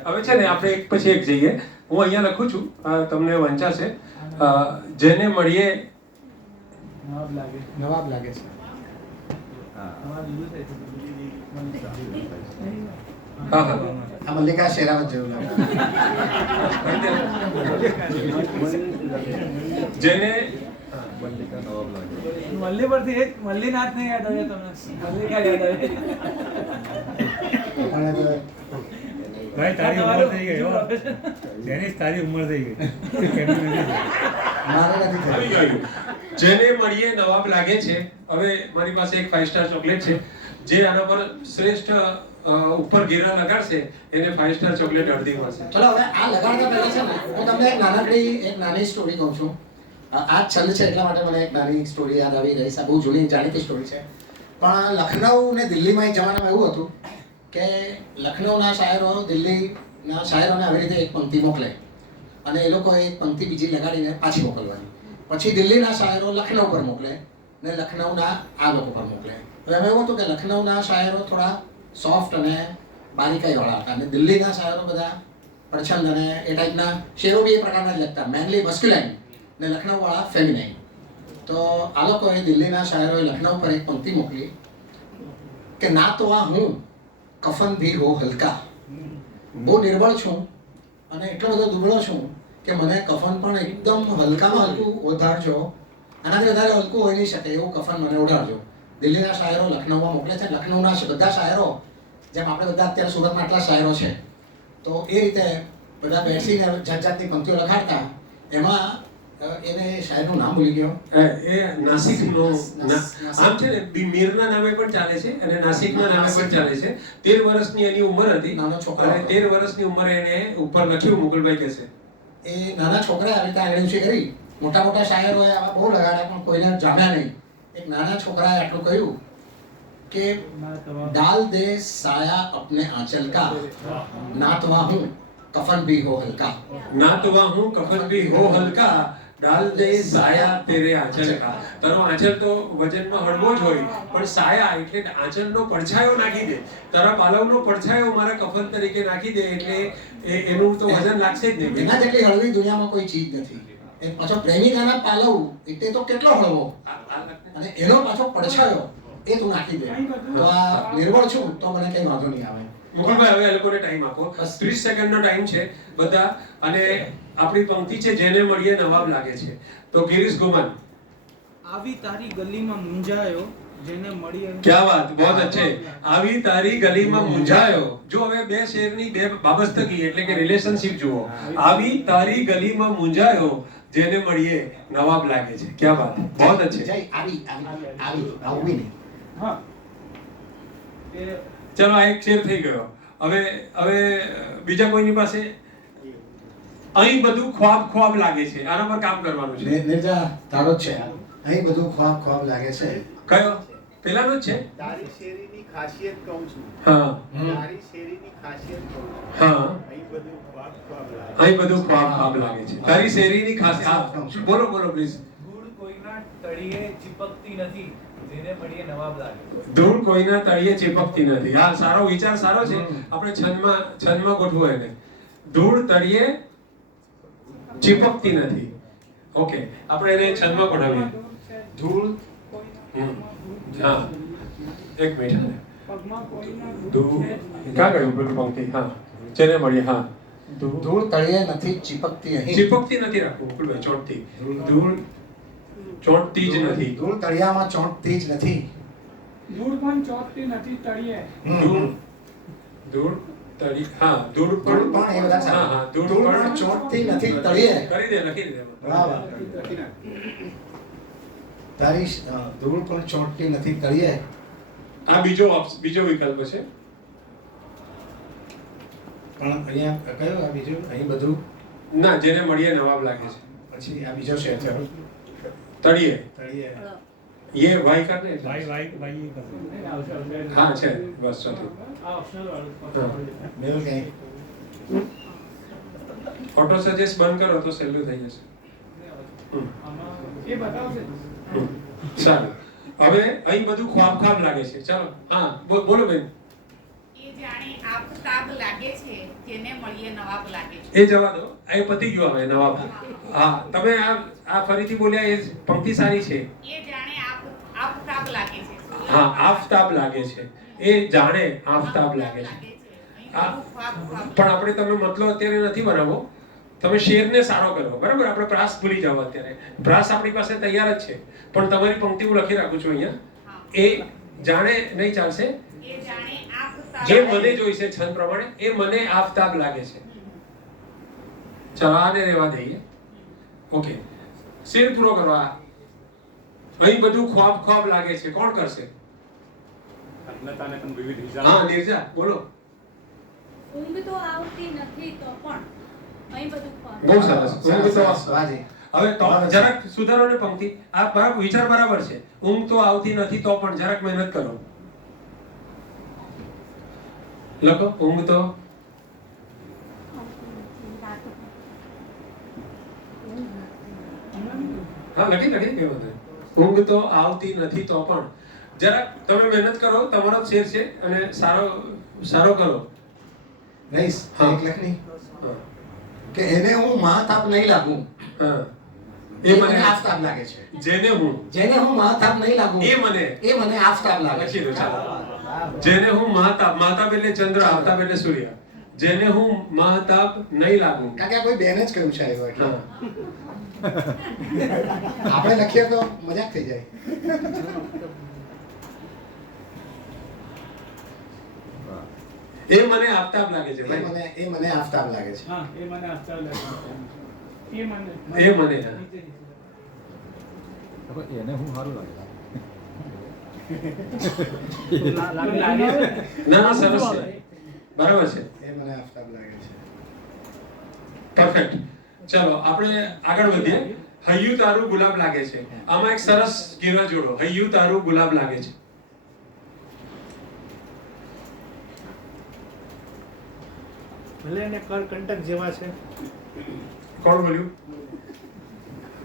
હવે છે ને આપણે એક પછી એક જઈએ. હું અહીંયા લખું છું, તમને વંચાશે. જેને મળીએ નવાબ લાગે છે. હા આ મલ્લિકા શેરાવત જેવું લાગે. જેને મલ્લી પરથી એક મલ્લીનાથ ને યાદ આવે તમને. મલ્લિકા યાદ આવે. ભાઈ તારી ઉંમર થઈ ગઈ હો. ડેનિસ તારી ઉંમર થઈ ગઈ. મારે નથી થયું. આવી ગયું. જેને મળીએ નવાબ લાગે છે. હવે મારી પાસે એક 5 સ્ટાર ચોકલેટ છે. જે આના પર શ્રેષ્ઠ ઉપર ઘેરા લગાડશે એને 5 સ્ટાર ચોકલેટ અડધી મળશે. ચલો હવે આ લગાડતા પહેલા છે ને હું તમને એક નાની સ્ટોરી કહું છું. આ છંદ છે એટલા માટે મને એક નાની સ્ટોરી યાદ આવી રહી છે. બહુ જૂની જાણીતી સ્ટોરી છે. પણ લખનઉ ને દિલ્હીમાં એક જમાનામાં એવું હતું કે લખનઉના શાયરો દિલ્હીના શાયરોને આવી રીતે એક પંક્તિ મોકલે અને એ લોકો એક પંક્તિ બીજી લગાડીને પાછી મોકલવાની. પછી દિલ્હીના શાયરો લખનઉ પર મોકલે ને લખનઉના આ લોકો પર મોકલે. હવે એમાં એવું હતું કે લખનઉના શાયરો થોડા સોફ્ટ અને બારીકાઈવાળા હતા અને દિલ્હીના શાયરો બધા પ્રછંદ અને એ ટાઈપના શેરો બી એ પ્રકારના જ લખતા, મેનલી મસ્ક્યુલાઇન ને લખનઉવાળા ફેમિનાઇન. તો આ લોકોએ દિલ્હીના શાયરોએ લખનઉ પર એક પંક્તિ મોકલી કે ના તો આ હું કફન ભી હો હલકા. બહુ નિર્બળ છું અને એટલો બધો દુબળો છું કે મને કફન પણ એકદમ હલકામાં હલકું ઓઢાડજો. આનાથી વધારે હલકું હોઈ નહીં શકે એવું કફન મને ઓઢાડજો. દિલ્હીના શાયરો લખનઉમાં મોકલે છે. લખનઉના બધા શાયરો, જેમ આપણે બધા અત્યારે સુરતમાં આટલા શાયરો છે, તો એ રીતે બધા બેસીને જાત જાતની પંક્તિઓ લખાડતા. એમાં એને શાયરનું નામ ભૂલી ગયો. એ નાસિકનો આમ છે ને મીરના નામે પણ ચાલે છે અને નાસિકના નામે પણ ચાલે છે. 13 વર્ષની એની ઉંમર હતી. નાનો છોકરો અને 13 વર્ષની ઉંમરે એને ઉપર લખ્યું. મુગલભાઈ કહેશે એ નાના છોકરાએ આવી રીતે આંગળી કરી. મોટા મોટા શાયરોએ આવા બહુ લગાડ્યા પણ કોઈને જામ્યા નહીં. એક નાના છોકરાએ આટલું કહ્યું કે ડાલ દે સાયા અપને આંચલ કા, નાતવા હું कफन भी हो हल्का। नातवा हूँ कफन भी हो हल्का, डाल दे साया तेरे आंचल का. તારો આંચલ તો વજનમાં હળવો જ હોય, પણ સાયા એટલે આંચલનો પડછાયો નાખી દે, તારા પાલવનો પડછાયો મારા કફન તરીકે નાખી દે, એટલે એનું તો વજન લાગશે જ નહીં. એના જેટલી હળવી દુનિયામાં કોઈ ચીજ નથી. એ પાછો પ્રેમિકાના પાલવ એટલે તો કેટલો હળવો, અને એનો પાછો પડછાયો એ તું નાખી દે. તો આ નિર્બળ છું તો મને કઈ વાંધો નહીં આવે. મુકુલભાઈ, હવે એ લોકોને ટાઈમ આપો. 30 સેકન્ડનો ટાઈમ છે બધા, અને આપણી પંક્તિ છે જેને મળીએ નવાબ લાગે છે. તો ગિરીશ ગુમાન. આવી તારી ગલીમાં મૂંઝાયો જેને મળીએ. ક્યા વાત, બહુત અચ્છે. આવી તારી ગલીમાં મૂંઝાયો. જો હવે બે શેરની બે બાબસ્તગી એટલે કે રિલેશનશિપ જુઓ. આવી તારી ગલીમાં મૂંઝાયો જેને મળીએ નવાબ લાગે છે. ક્યા વાત, બહુત અચ્છે. જય આવી ને. હા, ચલો, આ એક શેર થઈ ગયો. હવે બીજા કોઈની પાસે? અહીં બધું ખ્વાબ ખ્વાબ લાગે છે, આના પર કામ કરવાનું છે. નિર્જા તારો જ છે. અહીં બધું ખ્વાબ ખ્વાબ લાગે છે. કયો? પેલાનો જ છે. તારી શેરીની ખાસિયત કહું છું. હા, તારી શેરીની ખાસિયત કહું છું. હા, અહીં બધું ખ્વાબ ખ્વાબ લાગે. અહીં બધું ખ્વાબ ખ્વાબ લાગે છે. તારી શેરીની ખાસ. બોલો બોલો પ્લીઝ. ધૂળ કોઈના તળિયે ચીપકતી નથી જેને મળીએ નવાબ લાગે. ધૂળ કોઈના તળિયે ચીપકતી નથી. હા, સારો વિચાર, સારો છે. આપણે છંદમાં ગોઠવો એને. ધૂળ તળિયે ચીપકતી નથી. ઓકે, આપણે એને છંદમાં ગોઠવીએ. ધૂળ, હા, એક મિનિટ. ધૂળ ક્યાં ગયું પેલું પંક્તિ? હા, જેને મળીએ. હા, ધૂળ તળિયે નથી ચીપકતી અહીં. ચીપકતી નથી રાખવું મુકુલભાઈ, ચોંટતી. ધૂળ ચોંટતી જ નથી. ધૂળ તળિયામાં ચોંટતી જ નથી. ધૂળ પણ ચોંટતી નથી તળિયે. ધૂળ તળી, હા, ધૂળ ધૂળ પણ એ બધા હા, હા, ધૂળ પણ ચોંટતી નથી તળિયે. કરી દે, લખી દે. વાહ વાહ. તારી ધૂળ પણ ચોંટતી નથી તળિયે. આ બીજો વિકલ્પ છે. પણ અહીંયા કયો આ બીજું? અહીં બધું ના, જેને મળીએ નવાબ લાગે છે. પછી આ બીજો છે ચલો. તળિયે. તળિયે. ये वाई कर दे. ભાઈ हाँ છે, બસ ચોથી. મેલ કઈ ઓટો સજેસ્ટ બંધ કરો તો સહેલું થઈ જશે. એ બતાવશે. સારું, હવે અહીં બધું ખ્વાબ ખ્વાબ લાગે છે. ચાલો, હા, બોલો બેન. એ જાણે આફતાબ લાગે છે જેને મળીએ નવાબ લાગે છે. એ જવા દો, એ પતી ગયું. હવે નવાબ. હા, તમે આ ફરીથી બોલ્યા એ પંક્તિ સારી છે. એ જાણે આફતાબ લાગે છે. હા, આફતાબ લાગે છે. એ જાણે આફતાબ લાગે છે. પણ આપણે તમે મતલબ અત્યારે નથી બનાવો, તમે શેરને સારો કરો. બરાબર, આપણે પ્રાસ ભૂલી જાવ અત્યારે. પ્રાસ આપણી પાસે તૈયાર જ છે, પણ તમારી પંક્તિ હું લખી રાખું છું અહીંયા. એ જાણે નહીં ચાલશે. એ જાણે આફતાબ જે મને જોઈશે છંદ પ્રમાણે, એ મને આફતાબ લાગે છે. ચાલો, આને રહેવા દઈએ. ઓકે, શેર પૂરો કરવા. અહીં બધું ખ્વાબ ખ્વાબ લાગે છે. કોણ કરશે? હા, નિર્જા બોલો. ઊંઘ તો આવતી નથી તો પણ અહીં બધું ખ્વાબ. બહુ સરસ. ઊંઘ તો વાજી. હવે તો જરાક સુધારો ને પંક્તિ. આ બરાબર, વિચાર બરાબર છે. ઊંઘ તો આવતી નથી તો પણ જરાક મહેનત કરો. લખો, ઊંઘ તો હા લખી કેવું થાય. ઊંઘ તો આવતી નથી તો પણ જરાક તમે મહેનત કરો. તમારો શેર છે અને સારો કરો. રઈસ એક લખની કે એને હું મહાતાપ નહીં લાગુ. હા, એ મને આફતાબ લાગે છે. જેને હું મહાતાપ નહીં લાગુ એ મને આફતાબ લાગે છે. લખી દો. ચાલો, જેને હું મહાતાપ એટલે ચંદ્ર, આફતાબ એટલે સૂર્ય. જેને હું મહાતાપ નહીં લાગુ. કારણ કે આ કોઈ બેન જ કહ્યું છે આવ્યો એટલે આપણે લખીએ તો મજાક થઈ જાય. એ મને આફતાબ લાગે છે ભાઈ. એ મને આફતાબ લાગે છે. હા, એ મને આફતાબ લાગે છે. એ મને એને હું સારું લાગે. ના, સરસ છે, બરાબર છે. એ મને આફતાબ લાગે છે. પરફેક્ટ. ચલો, આપણે આગળ વધીએ. હૈયું તારું ગુલાબ લાગે છે. આમાં એક સરસ ગીરા જોડો. હૈયું તારું ગુલાબ લાગે છે. ભલે એને કર કંટક જેવા છે. કોણ બોલ્યું?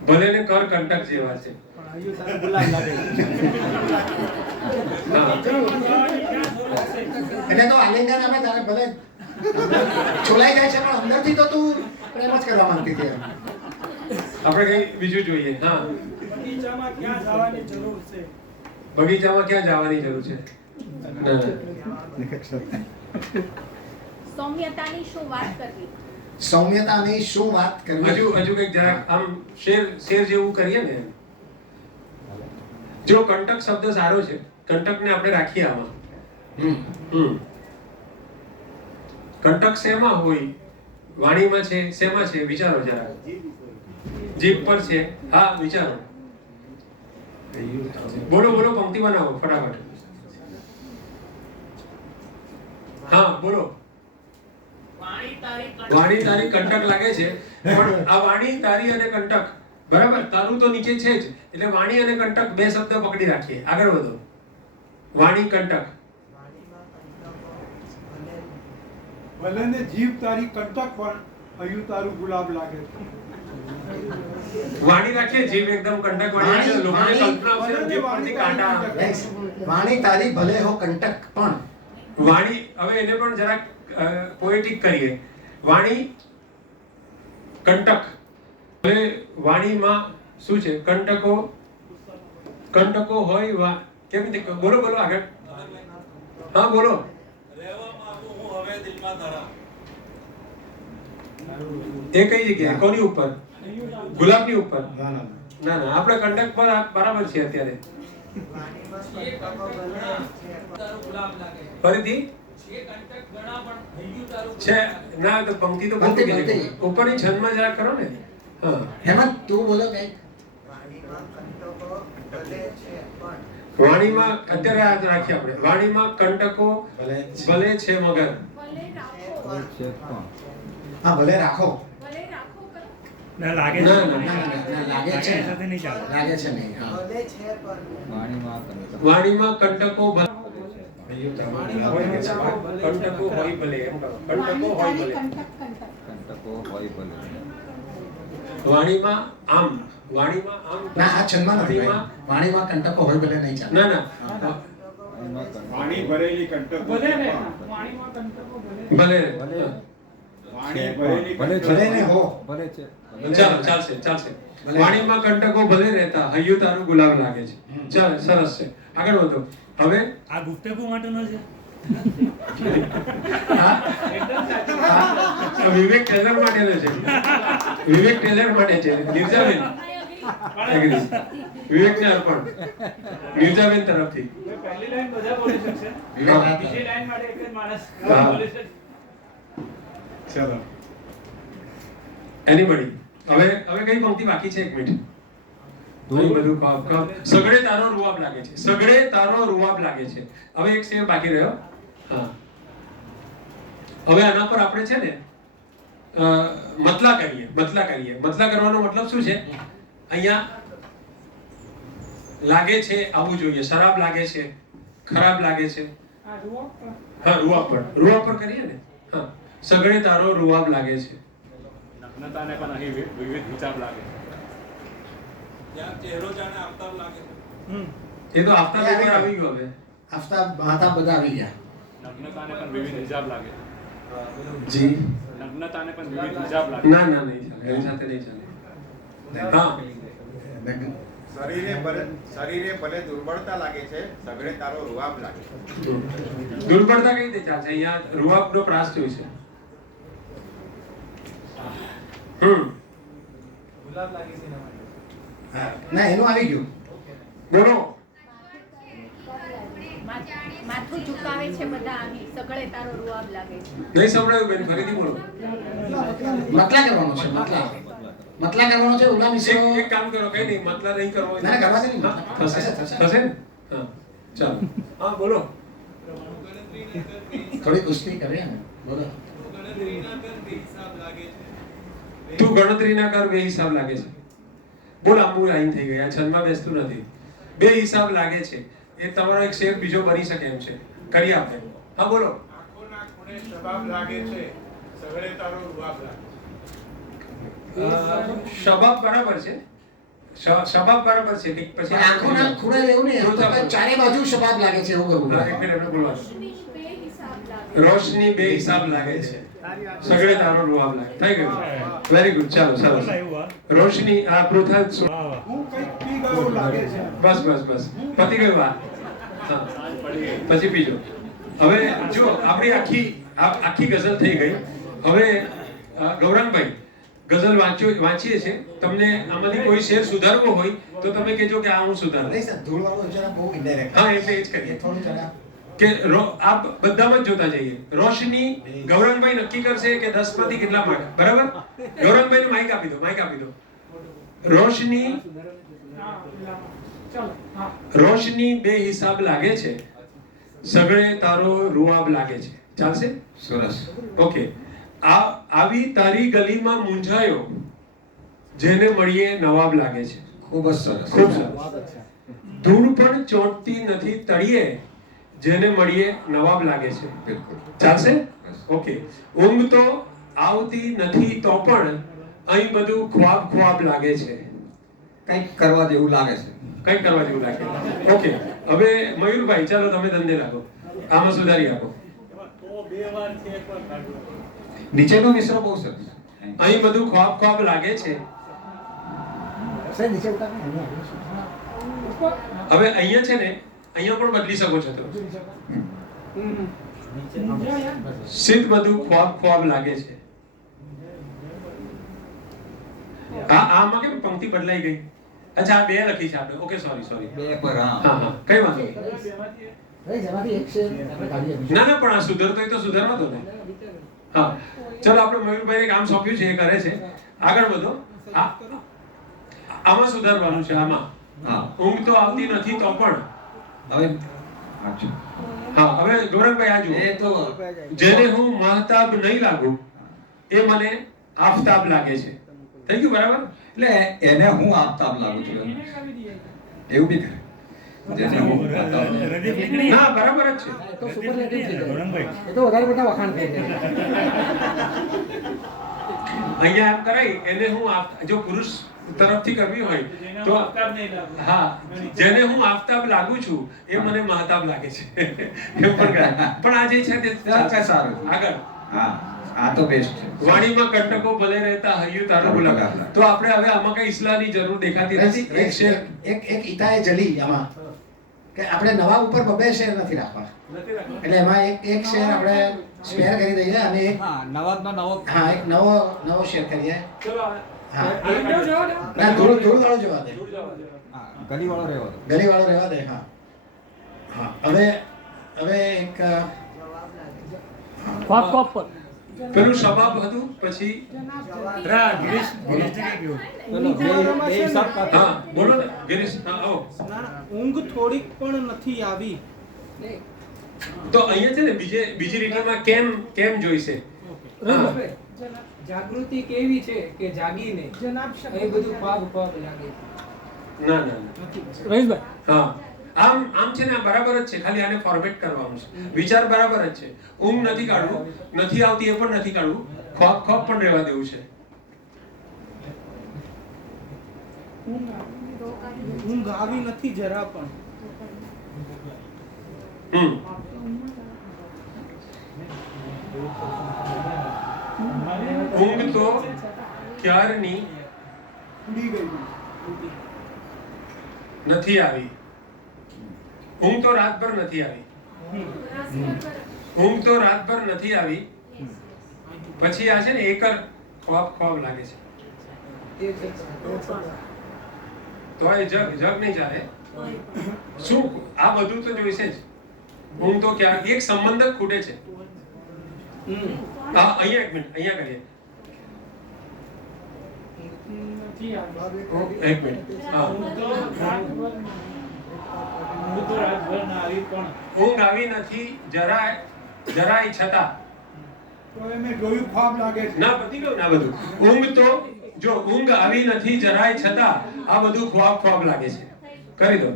ભલે ને કર કંટક જેવા છે. પણ હૈયું તારું ગુલાબ લાગે છે. હા. એટલે તો આલિંગન અમે તારે ભલે ચોલાઈ જાય છે પણ અંદરથી તો તું પ્રેમ જ કરવા માંગતી હતી એમ. આપણે કઈ બીજું જોઈએ. હા, બગીચામાં ક્યાં જવાની જરૂર છે? બગીચામાં ક્યાં જવાની જરૂર છે? ના, સૌમ્યતાની શું વાત કરવી? સૌમ્યતાની શું વાત કરવી? હજુ કઈક જરાક આમ શેર જેવું કરીએ ને. જો કંટક શબ્દ સારો છે, કંટકને આપણે રાખીએ આમાં. કંટક શેમાં હોય? વાણીમાં છે, શેમાં છે? વિચારો જરા. જીભ પર છે. હા, વિચારો. બોલો બોલો, પંક્તિ બનાવો ફટાફટ. હા, બોલો. વાણી તારી કંટક લાગે છે, પણ આ વાણી તારી અને કંટક બરાબર, તારું તો નીચે છે જ, એટલે વાણી અને કંટક બે શબ્દ પકડી રાખીએ. આગળ વધો. વાણી કંટક. ભલે ને જીભ તારી કંટક પણ હૈયું તારું ગુલાબ લાગે છે. વાણી રાખીએ, જીભ એકદમ કંટક વાળી છે. લોકોને કલ્પના આવશે જીભ પરથી કાંટા. વાણી તારી ભલે હો કંટક પણ. વાણી, હવે એને પણ જરાક પોએટિક કરીએ. વાણી કંટક. હવે વાણીમાં શું છે? કંટકો હોય. કેમ રીતે? બોલો બોલો આગળ. હા, બોલો. એ કઈ જગ્યાએ? કોની ઉપર? ગુલાબની ઉપર? ના ના, આપણે કંટક પર બરાબર છે અત્યારે. ફરીથી છે ના, તો પંક્તિ તો પંક્તિ ઉપરની છંદમાં જરા કરો ને. હા, હેમંત તું બોલો કઈ. વાણીમાં અત્યારે આ રાખીએ આપણે. વાણીમાં કંટકો ભલે છે મગર. હા, ભલે રાખો. ના લાગે ના, છે. ના, લાગે છે ને. સાથે નહીં ચાલે. લાગે છે નહીં. હા. વાણીમાં કંટકો ભલે. કંટકો હોય ભલે એમ કરો. કંટકો હોય ભલે. વાણીમાં આમ. વાણીમાં આમ. ના, આ છંદમાં નથી ભાઈ. વાણીમાં કંટકો હોય ભલે નહીં ચાલે. ના ના, વાણી ભરેલી કંટકો ભલે ને વાણીમાં કંટકો ભલે. ભલે. વાણી ભરેલી ભલે ને હો. ભલે છે. ચાલો, ચાલશે. વાણીમાં કંટકો ભલે રહેતા હૈયું તારું ગુલાબ લાગે છે. ચાલ, સરસ છે. આગળ વધો. હવે આ ગુપ્તકો માટેનો છે. વિવેક ટેલર માટેનો છે. વિવેક ટેલર માટે છે. નિર્જાબેન વિવેકને અર્પણ. નિર્જાબેન તરફથી. પહેલી લાઈન બધા બોલી શકશે. બીજી લાઈન માટે એક જ માણસ બોલી શકશે. ચલો. એનીબડી. હવે કઈ પંક્તિ બાકી છે? એક મિનિટ. બધું સગડે તારો રૂવાબ લાગે છે. સગડે તારો રૂવાબ લાગે છે. હવે એક શેર બાકી રહ્યો. હા, હવે આના પર આપણે છે ને મતલા કરીએ. મતલા કરવાનો મતલબ શું છે? અહીંયા લાગે છે આવું જોઈએ. શરાબ લાગે છે, ખરાબ લાગે છે. આ રૂવાબ પર. હા, રૂવાબ પર કરીએ ને. હા, સગડે તારો રૂવાબ લાગે છે. નગ્નતાને પણ અહીં વિવિધ હિસાબ લાગે. એ તો આફતાબ ઉપર આવી ગયો. હવે આફતાબ માતા બધા આવી ગયા. નગ્નતાને પણ વિવિધ હિસાબ લાગે. જી. નગ્નતાને પણ વિવિધ હિસાબ લાગે. ના ના, નહીં ચાલે. એની સાથે નહીં ચાલે. હા, શરીરે ભલે દુર્બળતા લાગે છે, સગડે તારો રૂવાબ લાગે છે. દુર્બળતા કઈ રીતે ચાલશે? અહીંયા રૂવાબનો પ્રાસ જોઈ છે. ગુલાબ લાગી છે એના માટે. ના, એનું આવી ગયું. બોલો. માથું ઝુકાવે છે બધા આવી. સગળે તારો રૂવાબ લાગે છે. નહીં સંભળાયું બેન, ફરીથી બોલો. મતલા કરવાનો છે. મતલા કરવાનો છે. ઉલા મિશ્રો. એક કામ કરો, કઈ નહીં, મતલબ નહીં કરવો. ના, કરવા છે નહીં. થશે ને? હા, ચાલો. હા, બોલો. થોડી કુસ્તી કરીએ ને. બોલો. તું ગણતરી ના કર, બે હિસાબ લાગે છે. બોલ, આમ લાઈન થઈ ગઈ. આ છંદમાં બેસતું નથી. બે હિસાબ લાગે છે. એ તમારો એક શેર બીજો બની શકે એમ છે. કરી આપે. હા, બોલો. આંખોના ખૂણે શબાબ લાગે છે, સગળે તારો રૂઆબ લાગે સ્વભાવ બરાબર છે, સ્વભાવ બરાબર છે કે પછી આંખોના ખૂણે એવું નહીં, એમ તો કે ચારે બાજુ શબાબ લાગે છે એવું કરવું. એક મિનિટ એમને બોલવાનું. રોશની બે હિસાબ લાગે છે. રોશની બે હિસાબ લાગે છે, સગળે તારો રૂઆબ લાગે. થઈ ગયું, વેરી ગુડ. ચાલો સરસ. રોશની આ પૃથક હું કંઈક પી ગયો લાગે છે. બસ બસ બસ પતી ગયું. આ હા પછી બીજો. હવે જો આપણી આખી ગઝલ થઈ ગઈ. હવે ગૌરાંગભાઈ ગઝલ વાંચીએ છે, તમને આમાંથી કોઈ શેર સુધારવો હોય તો તમે કહેજો કે આ હું સુધારું. નહીં સર, ધૂળવાળો જરા બહુ ઇનડાયરેક્ટ. હા એટલે એ જ કરીએ થોડું જરા કે આપ બધામાં જ જોતા જઈએ. રોશની ગૌરાંગભાઈ નક્કી કરશે કે 10 માંથી કેટલા માર્ક. બરાબર? ગૌરાંગભાઈને માઇક આપી દો, માઇક આપી દો. રોશની બે હિસાબ લાગે છે, સગળે તારો રૂઆબ લાગે છે. ચાલશે? સરસ. ઓકે. આવી તારી ગલીમાં મૂંઝાયો, જેને મળીએ નવાબ લાગે છે. ખૂબ જ સરસ. ખૂબ સરસ. ધૂળ પણ ચોંટતી નથી તળિયે, જેને મળીએ નવાબ લાગે છે. બિલકુલ. ચાલશે? ઓકે. ઊંઘ તો આવતી નથી તો પણ અહીં બધું ખ્વાબ ખ્વાબ લાગે છે. કંઈક કરવા જેવું લાગે છે. કંઈક કરવા જેવું લાગે. ઓકે. હવે મયુરભાઈ ચાલો તમે ધંધે લાગો, આમાં સુધારી આપો. નીચેનો મિશ્ર બહુ સરસ. અહીં બધું ખ્વાબ ખ્વાબ લાગે છે. હવે અહીંયા છે ને, અહીંયા પણ બદલી શકો છો તમે. સિદ્ધ બધું ખ્વાબ ખ્વાબ લાગે છે. આમાં કેમ પંક્તિ બદલાઈ ગઈ? અચ્છા આ બે લખી છે આપણે. Okay sorry. બે પર હા. હા કઈ વાંધો નહીં. ના પણ આ સુધરતો હોય તો સુધારવા દો ને. હા ચલો આપણે મયુરભાઈને કામ સોંપ્યું છે, એ કરે છે. આગળ વધો. આમાં સુધારવાનું છે. આમાં હા. ઊંઘ તો આવતી નથી તો પણ. હવે હા હવે ગૌરવભાઈ આ જુઓ. એ તો જેને હું મહતાબ નહીં લાગુ, એ મને આફતાબ લાગે છે. થઈ ગયું બરાબર? એટલે એને હું આફતાબ લાગુ છું એવું બી કરે. જેને હું હા બરાબર જ છે. અહીંયા એમ કરાય, એને હું જો પુરુષ તરફથી કરવી હોય તો હા, જેને હું આફતાબ લાગુ છું એ મને મહતાબ લાગે છે. એમ પણ કરાય. પણ આ જે છે તે સારું. આગળ. હા આ તો બેસ્ટ છે. વાણીમાં કંટકો ભલે રહેતા હૈયું તારું ગુલાબ. તો આપણે હવે આમાં કઈ ઇસ્લામની જરૂર દેખાતી નથી. એક શેર એક ઈતાએ જલી આમાં કે આપણે નવાબ ઉપર બબે શેર નથી રાખવા, એટલે એમાં એક શેર આપણે સ્પેર કરી દઈએ અને એક નવાબનો નવો હા એક નવો શેર કરીએ. હા ના ધૂળ વાળો જવા દે, ગલીવાળો રહેવા દો. ગલીવાળો રહેવા દે. હા હા હવે એક પેલું શબાબ હતું, પછી હા બોલો ને ગિરીશ. હા આવો. ઊંઘ થોડીક પણ નથી આવી. તો અહીંયા છે ને બીજી રીતમાં કેમ જોઈશે. જાગૃતિ કેવી છે કે જાગીને જનાબ એ બધું પાપ પાપ લાગે. ના રહીશભાઈ હા આમ છે ને આ બરાબર જ છે, ખાલી આને ફોર્મેટ કરવાનું છે. વિચાર બરાબર જ છે. ઊંઘ નથી કાઢવું, નથી આવતી એ પણ નથી કાઢવું, ખોપ પણ રહેવા દેવું છે. ઊંઘ આવી નથી જરા પણ. ઊંઘ તો ક્યારની નથી આવી. ઊંઘ તો રાતભર નથી આવી. ઊંઘ તો રાતભર નથી આવી. પછી આ છે ને એકર ખ્વાબ લાગે છે. તો એ જગ નહીં ચાલે. શું આ બધું તો જોઈશે જ. ઊંઘ તો ક્યાં એક સંબંધ જ ખૂટે છે. હા અહીંયા એક મિનિટ અહીંયા કરીએ. એક મિનિટ. હા ઊંઘ આવી નથી જરાય છતાં. તો મેં જોયું ખ્વાબ લાગે છે. ના પતી ગયું ના બધું. ઊંઘ તો જો ઊંઘ આવી નથી જરાય છતાં આ બધું ખ્વાબ લાગે છે. કરી દો.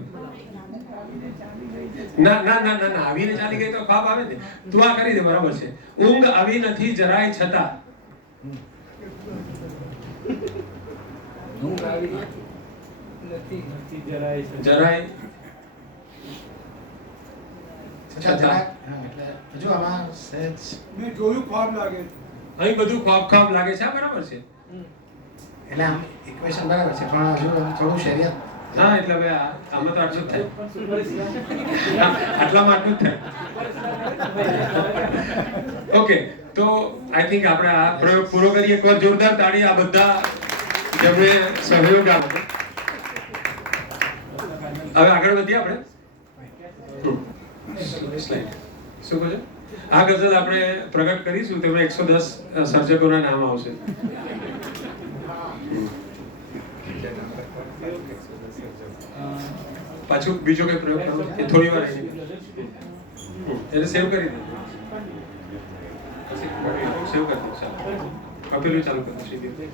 ના ના ના ના ના આવીને ચાલી ગઈ તો ખ્વાબ આવે ને. તું આ કરી દે, બરાબર છે. ઊંઘ આવી નથી જરાય છતાં. ઊંઘ આવી નથી જરાય જરાય અચ્છા, જરાક, હા, એટલે હજુ આમાં સહેજ મેં જોયું ખ્વાબ લાગે છે. અહીં બધું ખ્વાબ ખ્વાબ લાગે છે. આ બરાબર છે. એટલે આમ ઇક્વેશન બરાબર છે પણ હજુ આમ થોડું શરીયત. હા, એટલે હવે આમાં તો આટલું જ થાય. આટલામાં આટલું જ થાય. ઓકે, તો આઈ થિંક આપણે આ પ્રયોગ પૂરો કરીએ. એક વાર જોરદાર તાળી આ બધા જેમણે સહયોગ આપ્યો. હવે આગળ વધીએ આપણે. સ્લાઇડ. શું કહો છો? આ ગઝલ આપણે પ્રગટ કરીશું, તેમાં 110 સર્જકોના નામ આવશે. પાછું બીજો કઈ પ્રયોગ કરો કે થોડી વાર એને સેવ કરી દે. સેવ કરી દો. ચાલો આપેલું ચાલુ કરો સીધી.